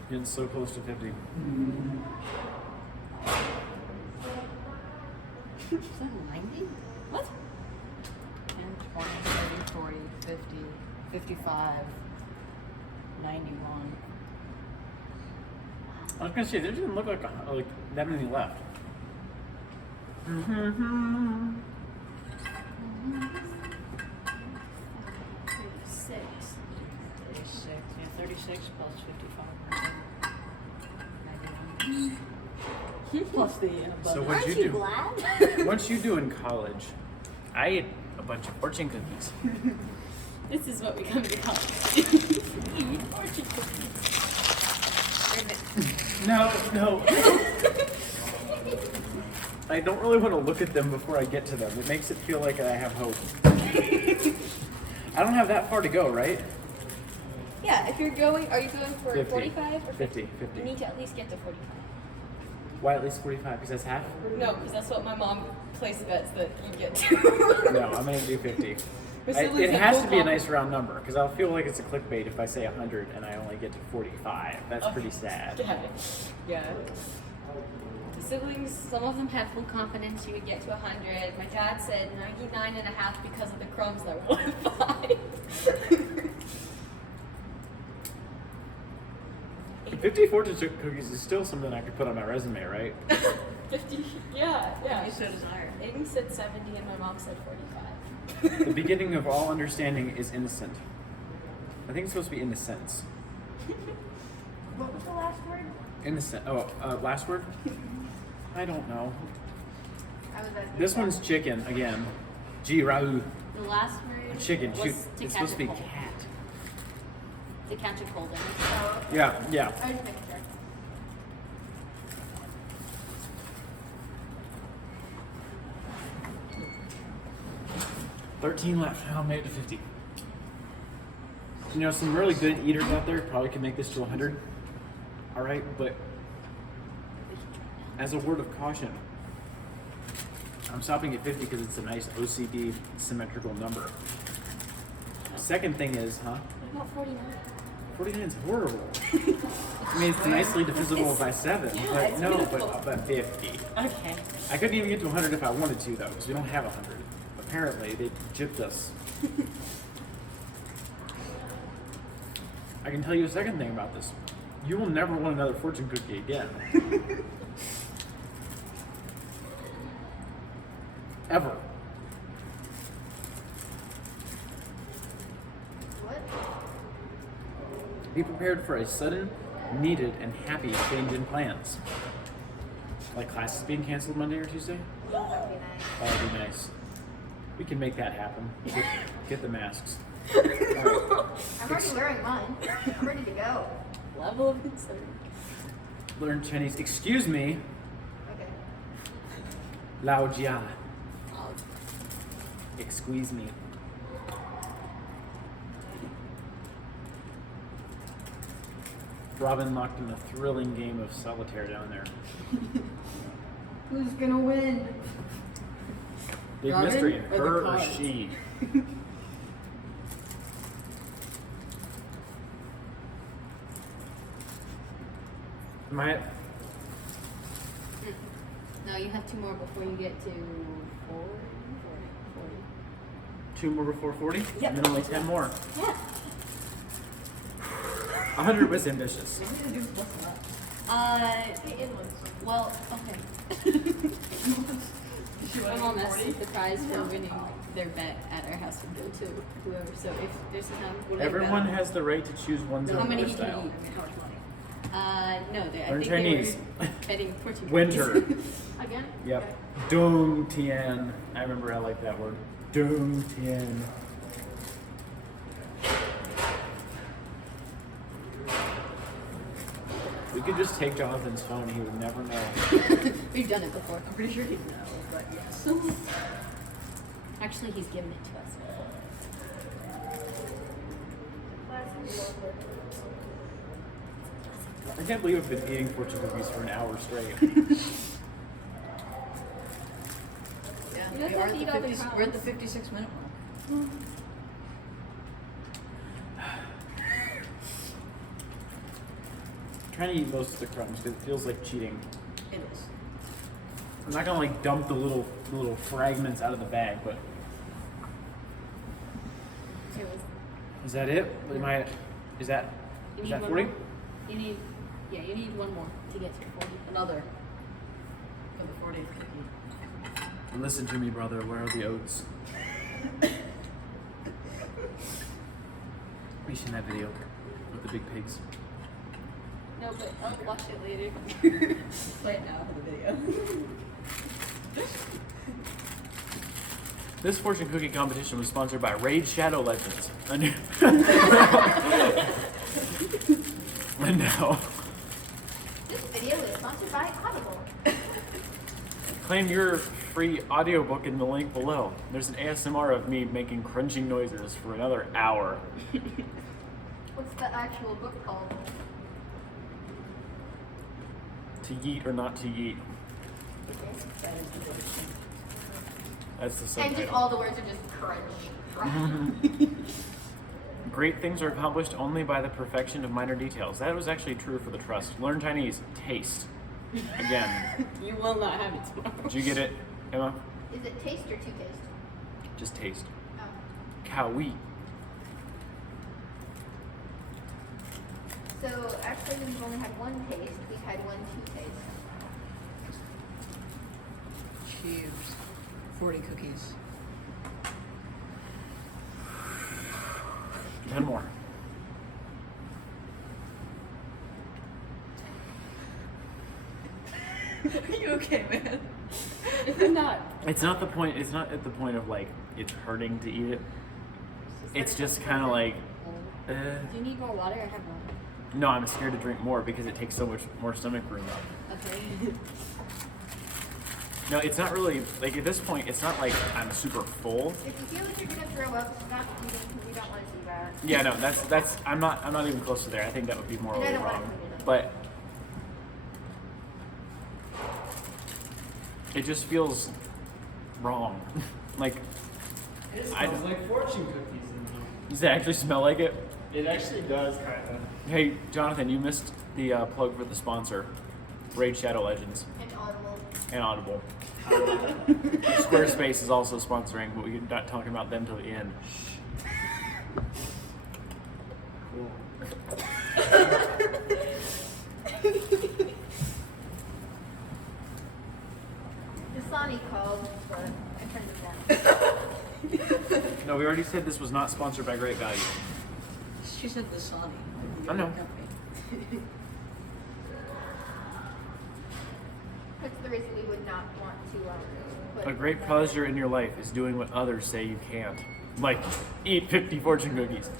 Getting so close to 50. Is that 90? What? 10, 20, 30, 40, 50, 55, 91. I was gonna say there didn't look like that many left. Mm-hmm. 36. 36. Yeah, 36 plus 55. 91. Plus the So above. what'd Aren't you you do? glad? What'd you do in college? I ate a bunch of fortune cookies. This is what we come to college to do. Eat fortune cookies. No. I don't really want to look at them before I get to them. It makes it feel like I have hope. I don't have that far to go, right? Yeah, if you're going, are you going for 50. 45 or 50, You 50. need to at least get to 45. Why at least 45? Because that's half? No, because that's what my mom placed bets that you get to. No, I'm going to do 50. We're still It losing has full to be a comp- nice round number, because I'll feel like it's a clickbait if I say 100 and I only get to 45. That's pretty sad. Yeah. The siblings, some of them had full confidence you would get to 100. My dad said 99.5 because of the crumbs that were 1 5. 50 fortune cookies is still something I could put on my resume, right? 50, yeah. You said it's higher. Aiden said 70 and my mom said 45. The beginning of all understanding is innocent. I think it's supposed to be innocence. What was the last word? Innocent. Oh, last word? I don't know. I was asking. This one's chicken again. Gee, Raul. The last word Chicken. was Shoot. to It's catch supposed a to be cold. cat. To catch a cold. Oh, Yeah. I was just making sure. $13 left. I made it to 50. You know, some really good eaters out there probably could make this to 100. All right, but as a word of caution, I'm stopping at 50 because it's a nice OCD symmetrical number. Second thing is, What about 49? 49 is horrible. I mean, it's nicely divisible by 7, Yeah, but it's no, beautiful. but 50. Okay. I couldn't even get to 100 if I wanted to, though, because we don't have 100. But Apparently, they gypped us. I can tell you a second thing about this. You will never want another fortune cookie again. Ever. What? Be prepared for a sudden, needed, and happy change in plans. Like classes being canceled Monday or Tuesday? That'd be nice. That would be nice. We can make that happen. Get the masks. I'm already wearing mine. I'm ready to go. Level of concern. Learn Chinese. Excuse me. Okay. Lao Jia. Oh, Excuse me. Robin locked in a thrilling game of solitaire down there. Who's gonna win? Big Robin mystery. or the Her or cards? she? Am I? no, you have 2 more before you get to 40. 2 more before 40? Yep. And then only 10 more. Yeah. 100 was ambitious. Well, okay. My mom asked if the prize for winning their bet at our house would go to whoever. So if there's a time when Everyone has the right to choose one's how own many he can hairstyle. eat. No, I Learn think Chinese. they were betting fortune Winter. cookies. Again? Yep. Dung Tian. I remember I like that word. Dung Tian. We could just take Jonathan's phone, he would never know. We've done it before. I'm pretty sure he'd know, but yes. Actually, he's given it to us. I can't believe I've been eating fortune cookies for an hour straight. Yeah, You don't we're have at to the eat all the 50 we're at the 56-minute mark. I'm trying to eat most of the crumbs because it feels like cheating. It is. I'm not gonna like dump the little fragments out of the bag, but So is that it? Am I? Is that? you Is need that one 40? more. You need 1 more to get to 40. Another. For the 40 cookie. Listen to me, brother. Where are the oats? We seen that video with the big pigs. No, but I'll watch it later. Play it now for the video. This fortune cookie competition was sponsored by Raid Shadow Legends. And now, This video is sponsored by Audible. claim your free audiobook in the link below. There's an ASMR of me making crunching noises for another hour. What's the actual book called? To yeet or not to yeet. That is the biggest That's the And just subtitle. all the words are just crunch. Great things are accomplished only by the perfection of minor details. That was actually true for the trust. Learn Chinese. Taste. Again. You will not have it tomorrow. Did you get it, Emma? Is it taste or toothpaste? Just taste. Oh. Cowie. So actually we've only had one taste. We've had one toothpaste. Cheers. 40 cookies. 10 more. Are you okay, man? I'm not. It's not the point. It's not at the point of like it's hurting to eat it. It's just kind of like, Do you need more water? I have water. no, I'm scared to drink more because it takes so much more stomach room up. Okay. No, it's not really like at this point. It's not like I'm super full. If you feel like you're gonna throw up, stop eating because we don't want to see that. Yeah, no, that's. I'm not even close to there. I think that would be morally And I don't wanna wrong. clean it up. But it just feels wrong. Like, It I smells don't- like fortune cookies in here. does it actually smell like it? It actually does, kind of. Hey, Jonathan, you missed the plug for the sponsor, Raid Shadow Legends. And Audible. and Audible. Squarespace is also sponsoring, but we're not talking about them till the end. Dasani called, but I turned it down. No, we already said this was not sponsored by Great Value. She said the Sony. I know. That's the reason we would not want to put A great pleasure in your life is doing what others say you can't. Like, eat 50 fortune cookies.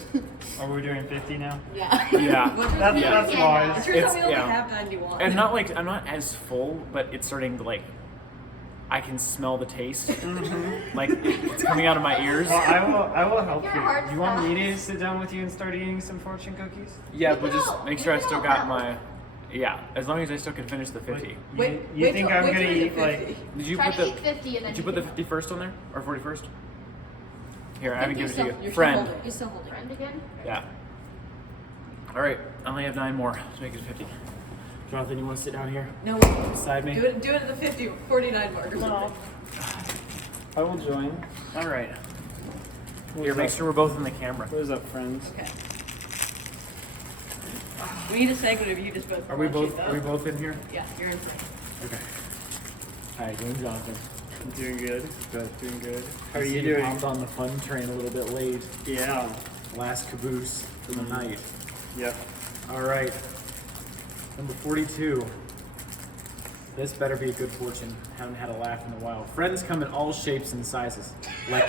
Are we doing 50 now? Yeah. Yeah. That's, Yeah. that's It wise. turns out we only yeah. have 91. And not like, I'm not as full, but it's starting to like, I can smell the taste. Like, it's coming out of my ears. Well, I will help You're you. hard Do you want me to fast. sit down with you and start eating some fortune cookies? Yeah, We but can just all- make we sure I can still all got help. my, yeah, as long as I still can finish the 50. You, Wait, you wait think till- I'm wait gonna till you eat get like 50. Did you Try put to the, eat 50 and then did you put the 51st on there? Or 41st? Here, I haven't You're given it to still- you. you're Friend. Still holding. You're still holding. Friend again? Yeah. All right, I only have 9 more to make it 50. Jonathan, you want to sit down here No, beside me? do it at the 50, 49 mark or something. I will join. All right. What Here, is make up? sure we're both in the camera. What is up, friends? Okay. We need a segment of you just both. Are we watching both? though. Are we both in here? Yeah, you're in front. Okay. Hi, doing Jonathan. I'm doing good. Good. Doing good. How I are see you doing? Hopped on the fun train a little bit late. Yeah. Last caboose for the night. Yep. All right. Number 42. This better be a good fortune. Haven't had a laugh in a while. Friends come in all shapes and sizes, like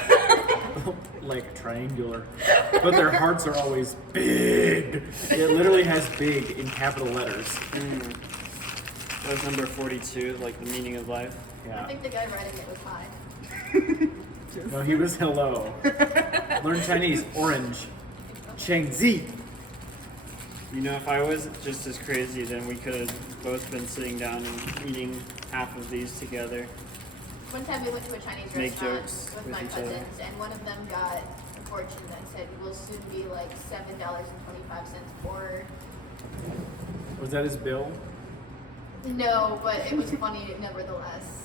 like triangular, but their hearts are always big. It literally has "big" in capital letters. That was number 42, like the meaning of life. I Yeah. think the guy writing it was high. No, he was hello. Learn Chinese. Orange. Chengzi. You know, if I was just as crazy, then we could have both been sitting down and eating half of these together. One time we went to a Chinese Make restaurant jokes with with my each other. cousins, and one of them got a fortune that said we'll soon be like $7.25 poorer. Was that his bill? No, but it was funny nevertheless.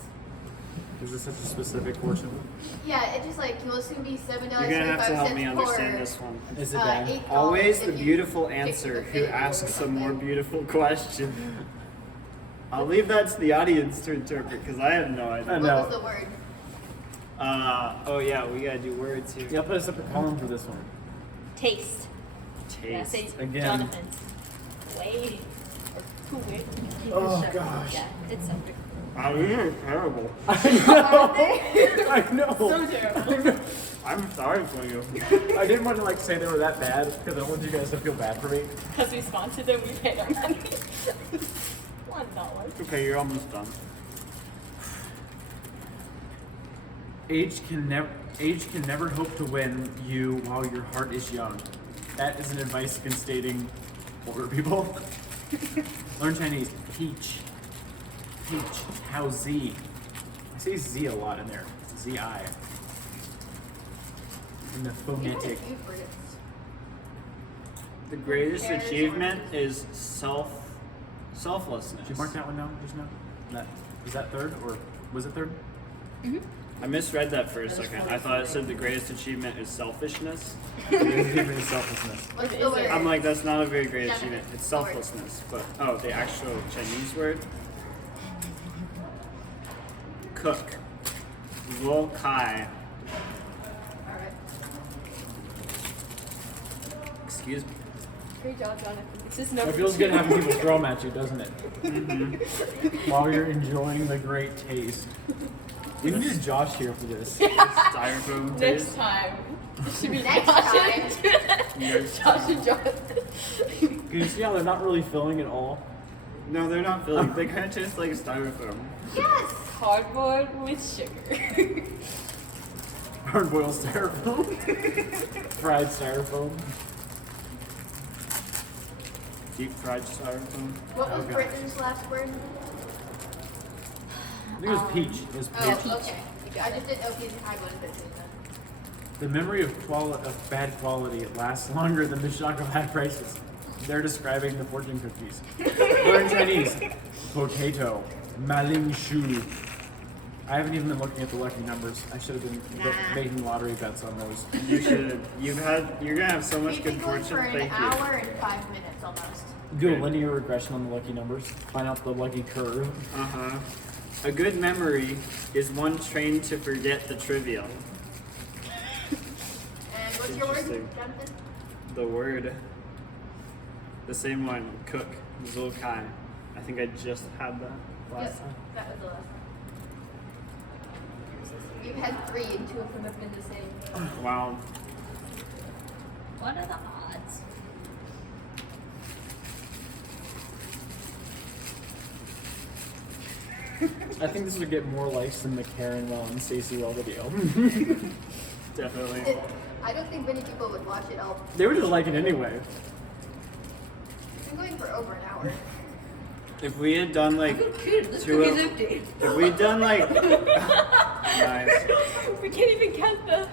Was this such a specific fortune? Yeah, it just like you'll soon be $7.25 You're gonna have to help me poorer. understand this one. Is it bad? $8 Always if the you beautiful pick answer the who figure or asks a more something. beautiful question. I'll leave that to the audience to interpret because I have no idea. What No. was the word? Oh yeah, we gotta do words here. Yeah, put a separate column for this one. Taste. Yeah, Taste. say Again. Jonathan's. Wait. Or who wait. Oh, gosh. Yeah, it's something. Oh, this is terrible. I know. So terrible. I'm sorry for you. I didn't want to like say they were that bad because I don't want you guys to feel bad for me. Because we sponsored them, we paid our money. $1. Okay, you're almost done. Age can never hope to win you while your heart is young. That is an advice against dating older people. Learn Chinese. Peach. Peach. How Z. I say Z a lot in there. Z-I. In the You had a phonetic. few words. The greatest Compares achievement ones. is selflessness. Did you mark that one down just now? Was that third or was it third? I misread that for a second. I thought it said the greatest achievement is selfishness. Selflessness. What's Is the it? word? I'm like, that's not a very great Yeah, achievement. It's the word. selflessness. But oh, the actual Chinese word. Cook. Wo kai. Alright. Excuse me. Great job, Jonathan. This is It number feels 2. good having people throw 'em at you, doesn't it? While you're enjoying the great taste. We need Josh here for this. Styrofoam Next taste. time. It should be Next Josh time. and Josh and Jonathan. Can you see how they're not really filling at all? No, they're not filling. They kind of taste like styrofoam. Yes! Cardboard with sugar. Hard boiled styrofoam. Fried styrofoam. Deep fried styrofoam. What was Okay. Britain's last word? I think it was peach. It was peach. Oh, okay. I just didn't know if you had one between them. The memory of bad quality lasts longer than the shock of high prices. They're describing the fortune cookies. Learn Chinese. Potato. Maling Shu. I haven't even been looking at the lucky numbers. I should have been making lottery bets on those. You should. You're gonna have so much We've good been going fortune. for an Thank you. hour and 5 minutes almost. Do a linear regression on the lucky numbers. Find out the lucky curve. Uh-huh. A good memory is one trained to forget the trivial. And what's your word, Interesting. Jonathan? The word. The same one. Cook. Zulkai. I think I just had that last time. That was the last one. You've had 3 and 2 of them have been the same. Wow. What are the odds? I think this would get more likes than the Karen Well and Stacey Well video. Definitely. I don't think many people would watch it all. They would just like it anyway. It's been going for over an hour. If we had done like Dude, this two cookie's of- empty. if we'd done like nice. We can't even count the.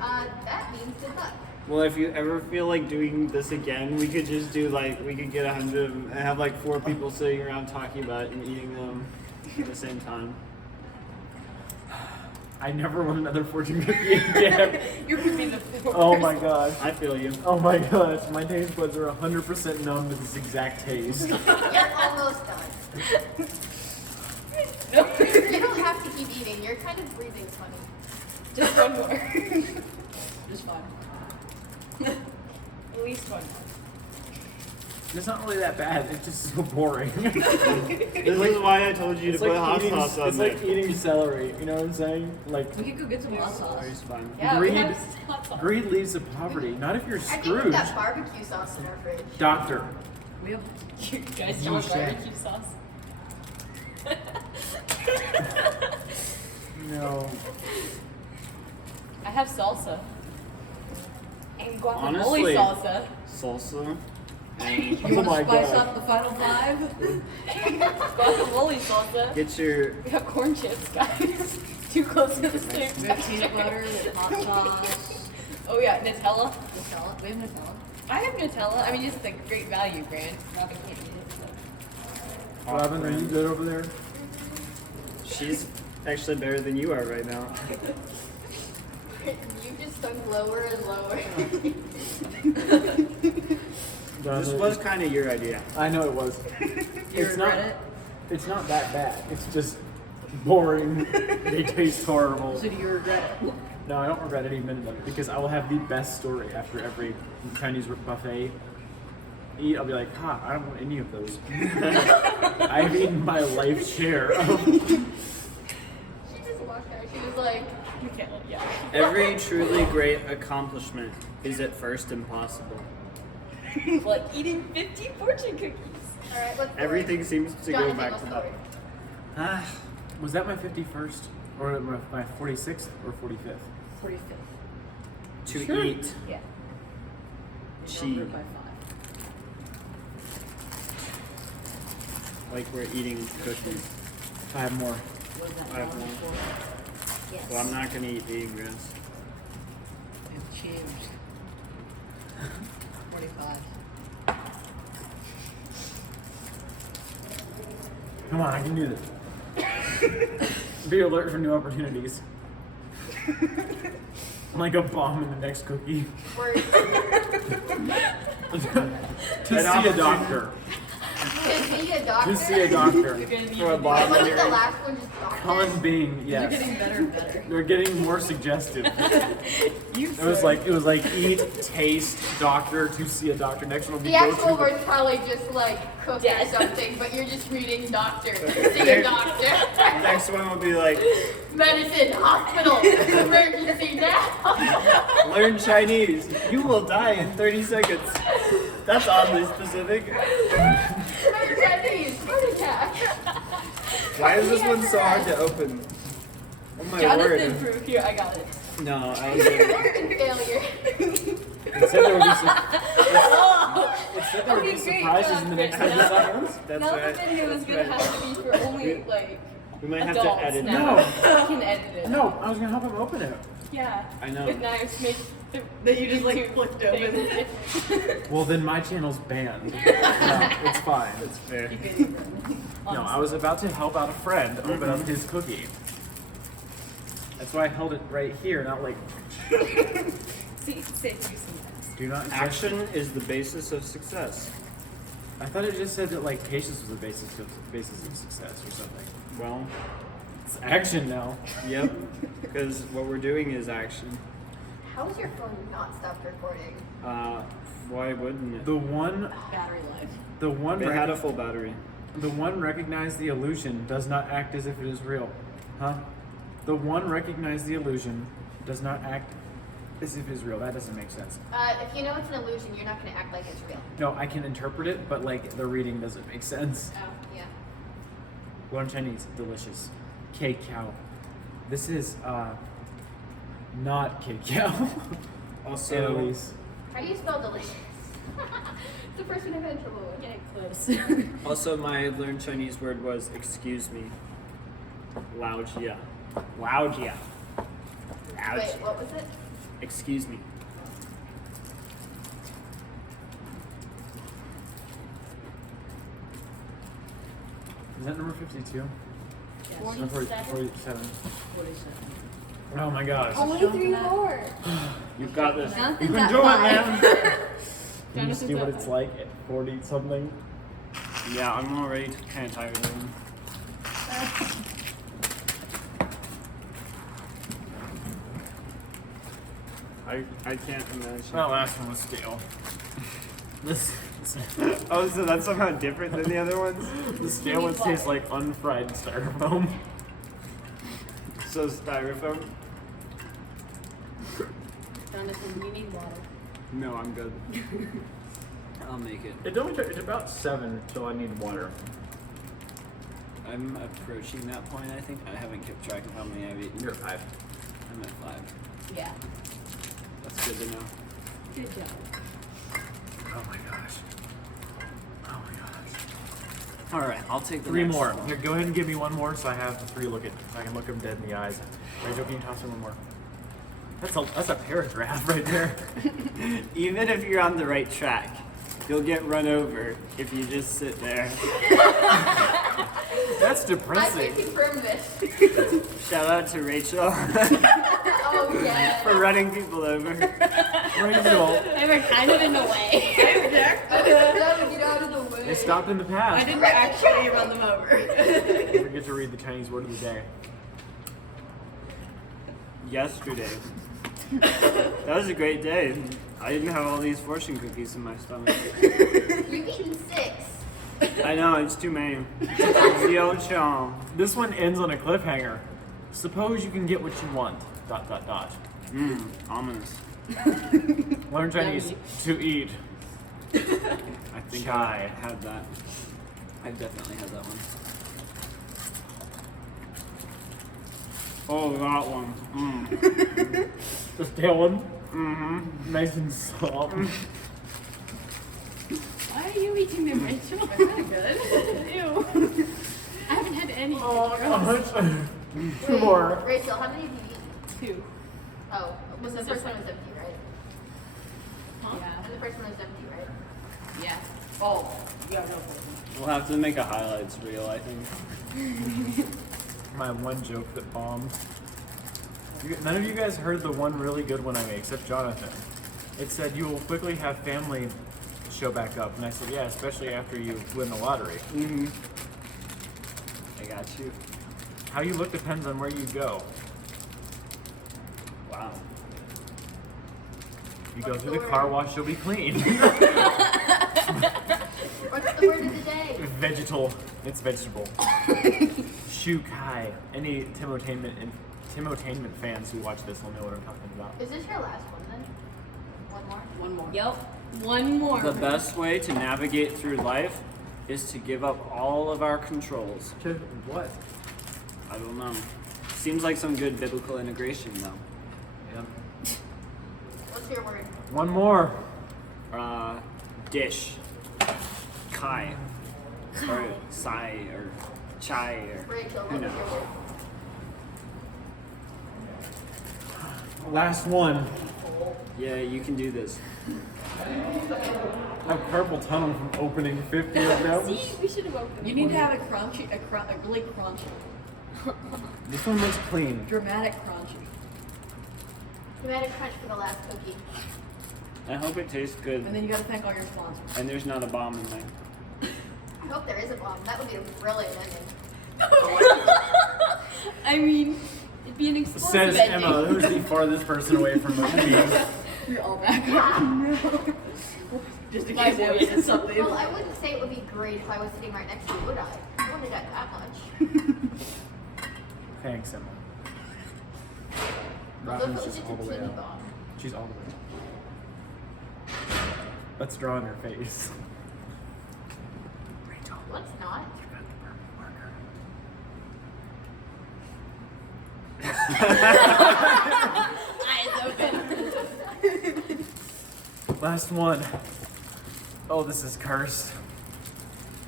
That means good luck. Well, if you ever feel like doing this again, we could just do like we could get 100 and have like 4 people sitting around talking about it and eating them at the same time. I never want another fortune cookie again. You're between the 4. Oh my gosh. I feel you. Oh my gosh. My taste buds are 100% numb to this exact taste. You're almost done. You don't have to keep eating. You're kind of breathing funny. Just one more. Just fine. At least one more. It's not really that bad. It's just so boring. This is why I told you to It's put like hot eating, sauce on it's there. like eating celery. You know what I'm saying? Like, We could go get some hot sauce. It's fine. Yeah, we Greed- have hot sauce. greed leads to poverty. Not if you're I think we've Scrooge. got barbecue sauce in our fridge. Doctor. We have You guys You don't want shan't. barbecue sauce? No. I have salsa. And guacamole Honestly. salsa. Salsa. And You Oh want my to spice God. up the final 5? Guacamole salsa. get your We have corn chips, guys. Too close to the same We have texture. peanut butter, we have hot sauce, Oh yeah, Nutella. Nutella. We have Nutella. I have Nutella. I mean, it's a great value brand. Robin can't eat it, so. Robin, are you good over there? she's actually better than you are right now. You just sunk lower and lower. This was kind of your idea. I know it was. You It's not. regret it? It's not that bad. It's just boring. They taste horrible. So do you regret it? No, I don't regret any minute of it because I will have the best story after every Chinese buffet. Eat, I'll be like, I don't want any of those. I've eaten my life share of. She just walked out. She was like, You can't. Yeah. Every truly great accomplishment is at first impossible. Like eating 50 fortune cookies. all right, let's go. Everything seems to go Jonathan, back what's to the that. word? Ah, Was that my 51st? Or my 46th or 45th? 45th. to Sure. eat Yeah. cheese Numbered by 5. like we're eating cookies. I have more. What is that? I have number one. for? Yes. Well, I'm not gonna eat vegan grass. It's changed. 45. Come on, I can do this. Be alert for new opportunities. I'm like a bomb in the next cookie. Word. To see a doctor. To see a doctor. To see a doctor. You're gonna be For a eating bomb. What was the last one? Just doctor? Con being, They're yes. getting better and better. They're getting more suggestive. You It was like eat, taste, doctor, to see a doctor. Next one will be The go actual to word's probably just like cook or Death. something, but you're just reading doctor. See a doctor. Next one will be like Medicine, hospital, emergency now. learn Chinese. You will die in 30 seconds. That's oddly specific. Chinese, heart attack. Why is this one so hard to open? Oh my Jonathan word. proof. Here, I got it. No, I was like, Organ failure. It said there would be, it said there would be Okay, great surprises job, in the next Chris. 30 seconds. that's Now right. the video is That's gonna right. have to be for only like We might have Adults to edit now. that. You can edit it. No, I was gonna help him open it. Yeah. I know. With knives, make the That you just like YouTube flipped thing. open. Well, then my channel's banned. No, it's fine. That's fair. No, I was about to help out a friend open up his cookie. That's why I held it right here, not like. See, save you some knives. Do not Action is the basis of success. I thought it just said that like patience was the basis of success or something. Well, It's action now. yep. Because what we're doing is action. How is your phone not stopped recording? Why wouldn't it? The one, Battery life. the one, It had a full battery. the one recognize the illusion does not act as if it is real, huh? The one recognize the illusion does not act as if it is real. That doesn't make sense. If you know it's an illusion, you're not going to act like it's real. No, I can interpret it, but like the reading doesn't make sense. Oh, yeah. Learn Chinese, delicious. Cake cow. This is not cake cow. Also, Annalise. How do you spell delicious? It's the first one I've had trouble with. Get it close. also my learned Chinese word was excuse me. Lao jia. Lao jia. Lao Wait, jia. what was it? Excuse me. Is that number 52? No, 47. 47. Oh my gosh. Only 3 more. You've got this. Jonathan's You can at do it, 5. man. Can you Jonathan's see what at it's 5. like at 40 something? Yeah, I'm already kind of tired of him. I can't imagine. That last one was stale. This Oh, so that's somehow different than the other ones? the stale ones taste like unfried styrofoam. So styrofoam? Jonathan, you need water. No, I'm good. I'll make it. It's about 7 till I need water. I'm approaching that point, I think. I haven't kept track of how many I've eaten. You're at 5. I'm at 5. Yeah. That's good to know. Good job. Oh my gosh. Oh my gosh. Alright, I'll take the 3 next more. one. Here, go ahead and give me one more so I have the 3 look at so I can look them dead in the eyes. Rachel, can you toss me one more? That's a paragraph right there. Even if you're on the right track, you'll get run over if you just sit there. That's I depressing. can confirm this. Shout out to Rachel Oh, yeah. for running people over. Rachel, They were kind of in the way. I was trying to get out of the way. they stopped in the I path. didn't actually run them over. Don't forget to read the Chinese word of the day. Yesterday. That was a great day. I didn't have all these fortune cookies in my stomach. You've eaten 6. I know, it's too many. Zio Chong. This one ends on a cliffhanger. Suppose you can get what you want. ... Ominous. Learn Chinese to eat. I think Chai. I had that. I definitely had that one. Oh, that one. The stale one. Mm-hmm. Nice and soft. Why are you eating them, Rachel? Good. Ew. I haven't had any. Oh, 2 more. Rachel, how many have you eaten? 2. Oh, was the first one was empty, right? Yeah. And the first one was empty, right? Yeah. Oh, yeah, no. We'll have to make a highlights reel, I think. My one joke that bombed. None of you guys heard the one really good one I made, except Jonathan. It said, you will quickly have family show back up. And I said, yeah, especially after you win the lottery. Mm-hmm. I got you. How you look depends on where you go. Wow. You go through the car wash, you'll be clean. What's the word of the day? Vegetal. It's vegetable. Shu Kai. Any Timotainment fans who watch this will know what I'm talking about. Is this your last one then? One more? One more. Yep. One more. The best way to navigate through life is to give up all of our controls. To what? I don't know. Seems like some good biblical integration, though. Yep. What's your word? One more. Dish. Kai. Or Sai. Or Chai or Rachel, who what was knows? your word? Last one. Yeah, you can do this. I have carpal tunnel from opening 50 of them. See, we should have opened. You need to have a crunchy, a really crunchy, This one looks clean. dramatic crunchy. Dramatic crunch for the last cookie. I hope it tastes good And then you gotta thank all your sponsors. and there's not a bomb in there. I hope there is a bomb. That would be a brilliant ending. I mean, it'd be an explosive Says ending. Emma, who's the farthest person away from the cheese. You're all back. Just in My case I voice. said something. Well, I wouldn't say it would be great if I was sitting right next to you, would I? I wouldn't have got that much. Thanks, Emma. Although if Robin's it was just just all a the way teeny up. bomb. She's all the way up. Let's draw in her face. Rachel, Well, it's not. you got the purple marker. Eyes open. Last one. Oh, this is cursed.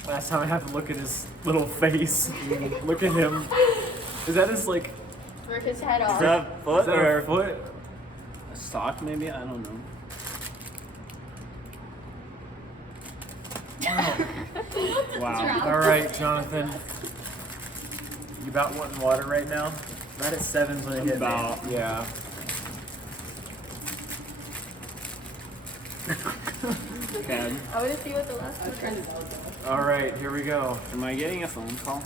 Last time I have to look at his little face. Look at him. Is that his like? Rip his head Is off. that Is foot that or a foot? a sock maybe? I don't know. Wow. All right, Jonathan. You about wanting water right now? Right at 7's when it hit me. About. Yeah. Okay. I want to see what the last one is. All right, here we go. Am I getting a phone call?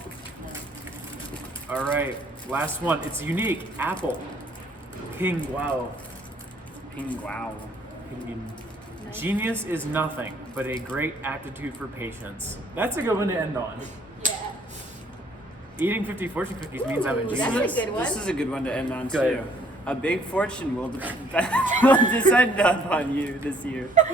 All right, last one. It's unique. Apple. Ping wow. Ping wow. Ping. Genius is nothing but a great aptitude for patience. That's a good one to end on. Yeah. Eating 50 fortune cookies means I'm a Ooh, genius. that's a good one. This is a good one to end on Good. too. A big fortune will, will descend upon you this year. About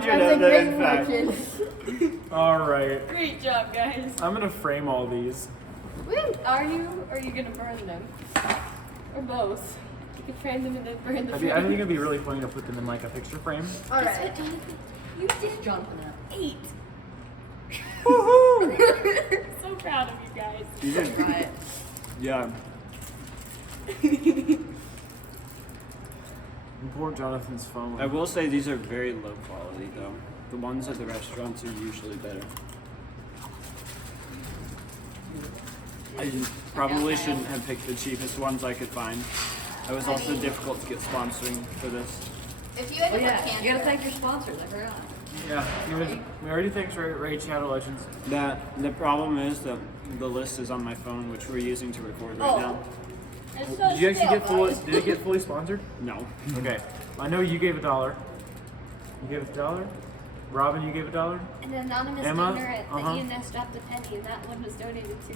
100 That's a of them, great in fact. fortune. All right, Great job, guys. I'm gonna frame all these. Woo! Are you gonna burn them? Or both? You can frame them and then burn the I frame. think it'd be really funny to put them in like a picture frame. All right. You did Jonathan out. 8. So proud of you guys. You did Right. Yeah. And poor Jonathan's phone. I will say these are very low quality though. The ones at the restaurants are usually better. I probably shouldn't have picked the cheapest ones I could find. It was also difficult to get sponsoring for this. If you end Oh up with yeah, cancer, you gotta thank your sponsors. I forgot. Yeah, we already thanks Raid Shadow Legends. The problem is that the list is on my phone, which we're using to record right Oh. now. It's so Did you actually get still, did it get fully sponsored? No. Okay. I know you gave $1. You gave $1? Robin, you gave $1? An anonymous Emma? donor at Uh-huh. the ENS dropped a penny, and that one was donated to.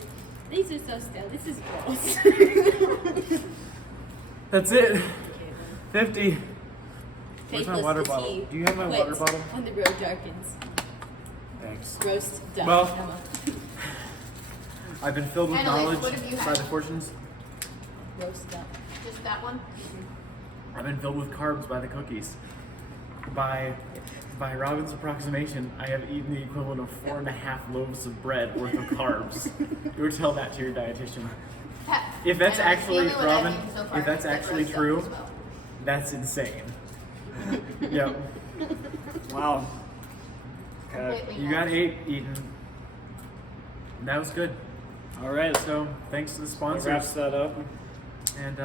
These are so still. This is gross. That's it. 50. Where's my Faithless water to bottle? tea. Do you have my Quit water bottle? When the road darkens. Thanks. Roast duck. Well, Emma. I've been filled with Annalise, knowledge what have you by had? the fortunes. Roast duck. just that one. I've been filled with carbs by the cookies. By Robin's approximation, I have eaten the equivalent of 4.5 loaves of bread worth of carbs. You would tell that to your dietitian. Pat. If that's Annalise, actually, the only one I've Robin, eaten so far if that's is actually roast duck true, as well. that's insane. Yep. Wow. Okay. Completely You got nuts. 8 eaten. And that was good. All right. So thanks to the That sponsors. wraps that up. And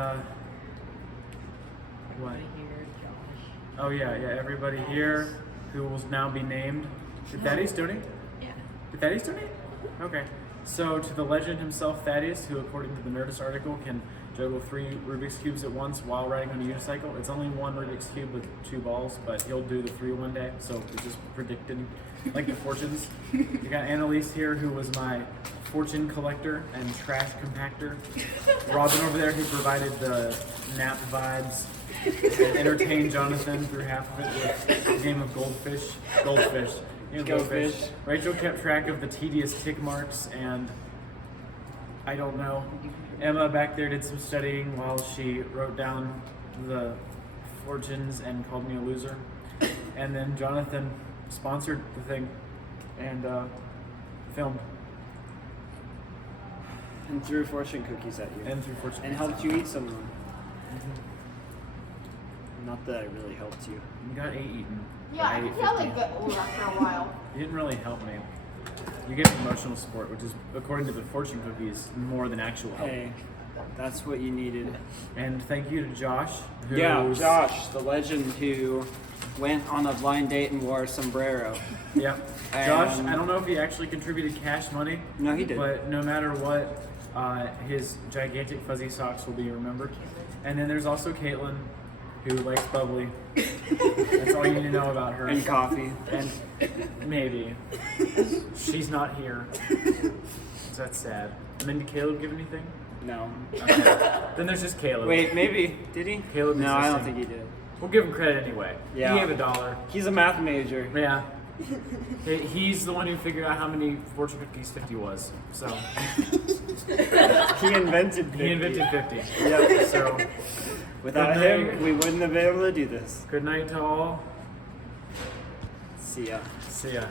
what? Here, Josh. Oh yeah, everybody here who will now be named. Did Thaddeus donate? Yeah. Did Thaddeus donate? Okay. So to the legend himself, Thaddeus, who according to the Nerdist article can juggle 3 Rubik's Cubes at once while riding on a unicycle. It's only 1 Rubik's Cube with 2 balls, but he'll do the 3 one day, so it's just predicted like the fortunes. You got Annalise here, who was my fortune collector and trash compactor. Robin over there, who provided the nap vibes and entertained Jonathan through half of it with a game of goldfish. Game of Goldfish. Rachel kept track of the tedious tick marks, and I don't know. Emma back there did some studying while she wrote down the fortunes and called me a loser. And then Jonathan sponsored the thing. And filmed And threw fortune cookies at you. and through fortune. And helped you eat some of them. Not that I really helped you. You got 8 eaten. Yeah, I I ate think that 50. like got old after a while. You didn't really help me. You get emotional support, which is, according to the fortune cookies, more than actual help. Hey, that's what you needed. And thank you to Josh. Yeah, Josh, the legend who went on a blind date and wore a sombrero. Yep. Josh, And- I don't know if he actually contributed cash money. No, he did. But no matter what, his gigantic fuzzy socks will be remembered. And then there's also Caitlin, who likes bubbly. That's all you need to know about her. And coffee. And maybe. She's not here. So that's sad. And then did Caleb give anything? No. Okay. Then there's just Caleb. Wait, maybe. Did he? Caleb No, I don't existing. think he did. We'll give him credit anyway. Yeah. He gave $1. He's a math major. Yeah. He's the one who figured out how many fortune cookies 50 was. So He invented 50. he invented 50. Yep. So Without Good him, night. we wouldn't have been able to do this. good night to all. See ya. See ya.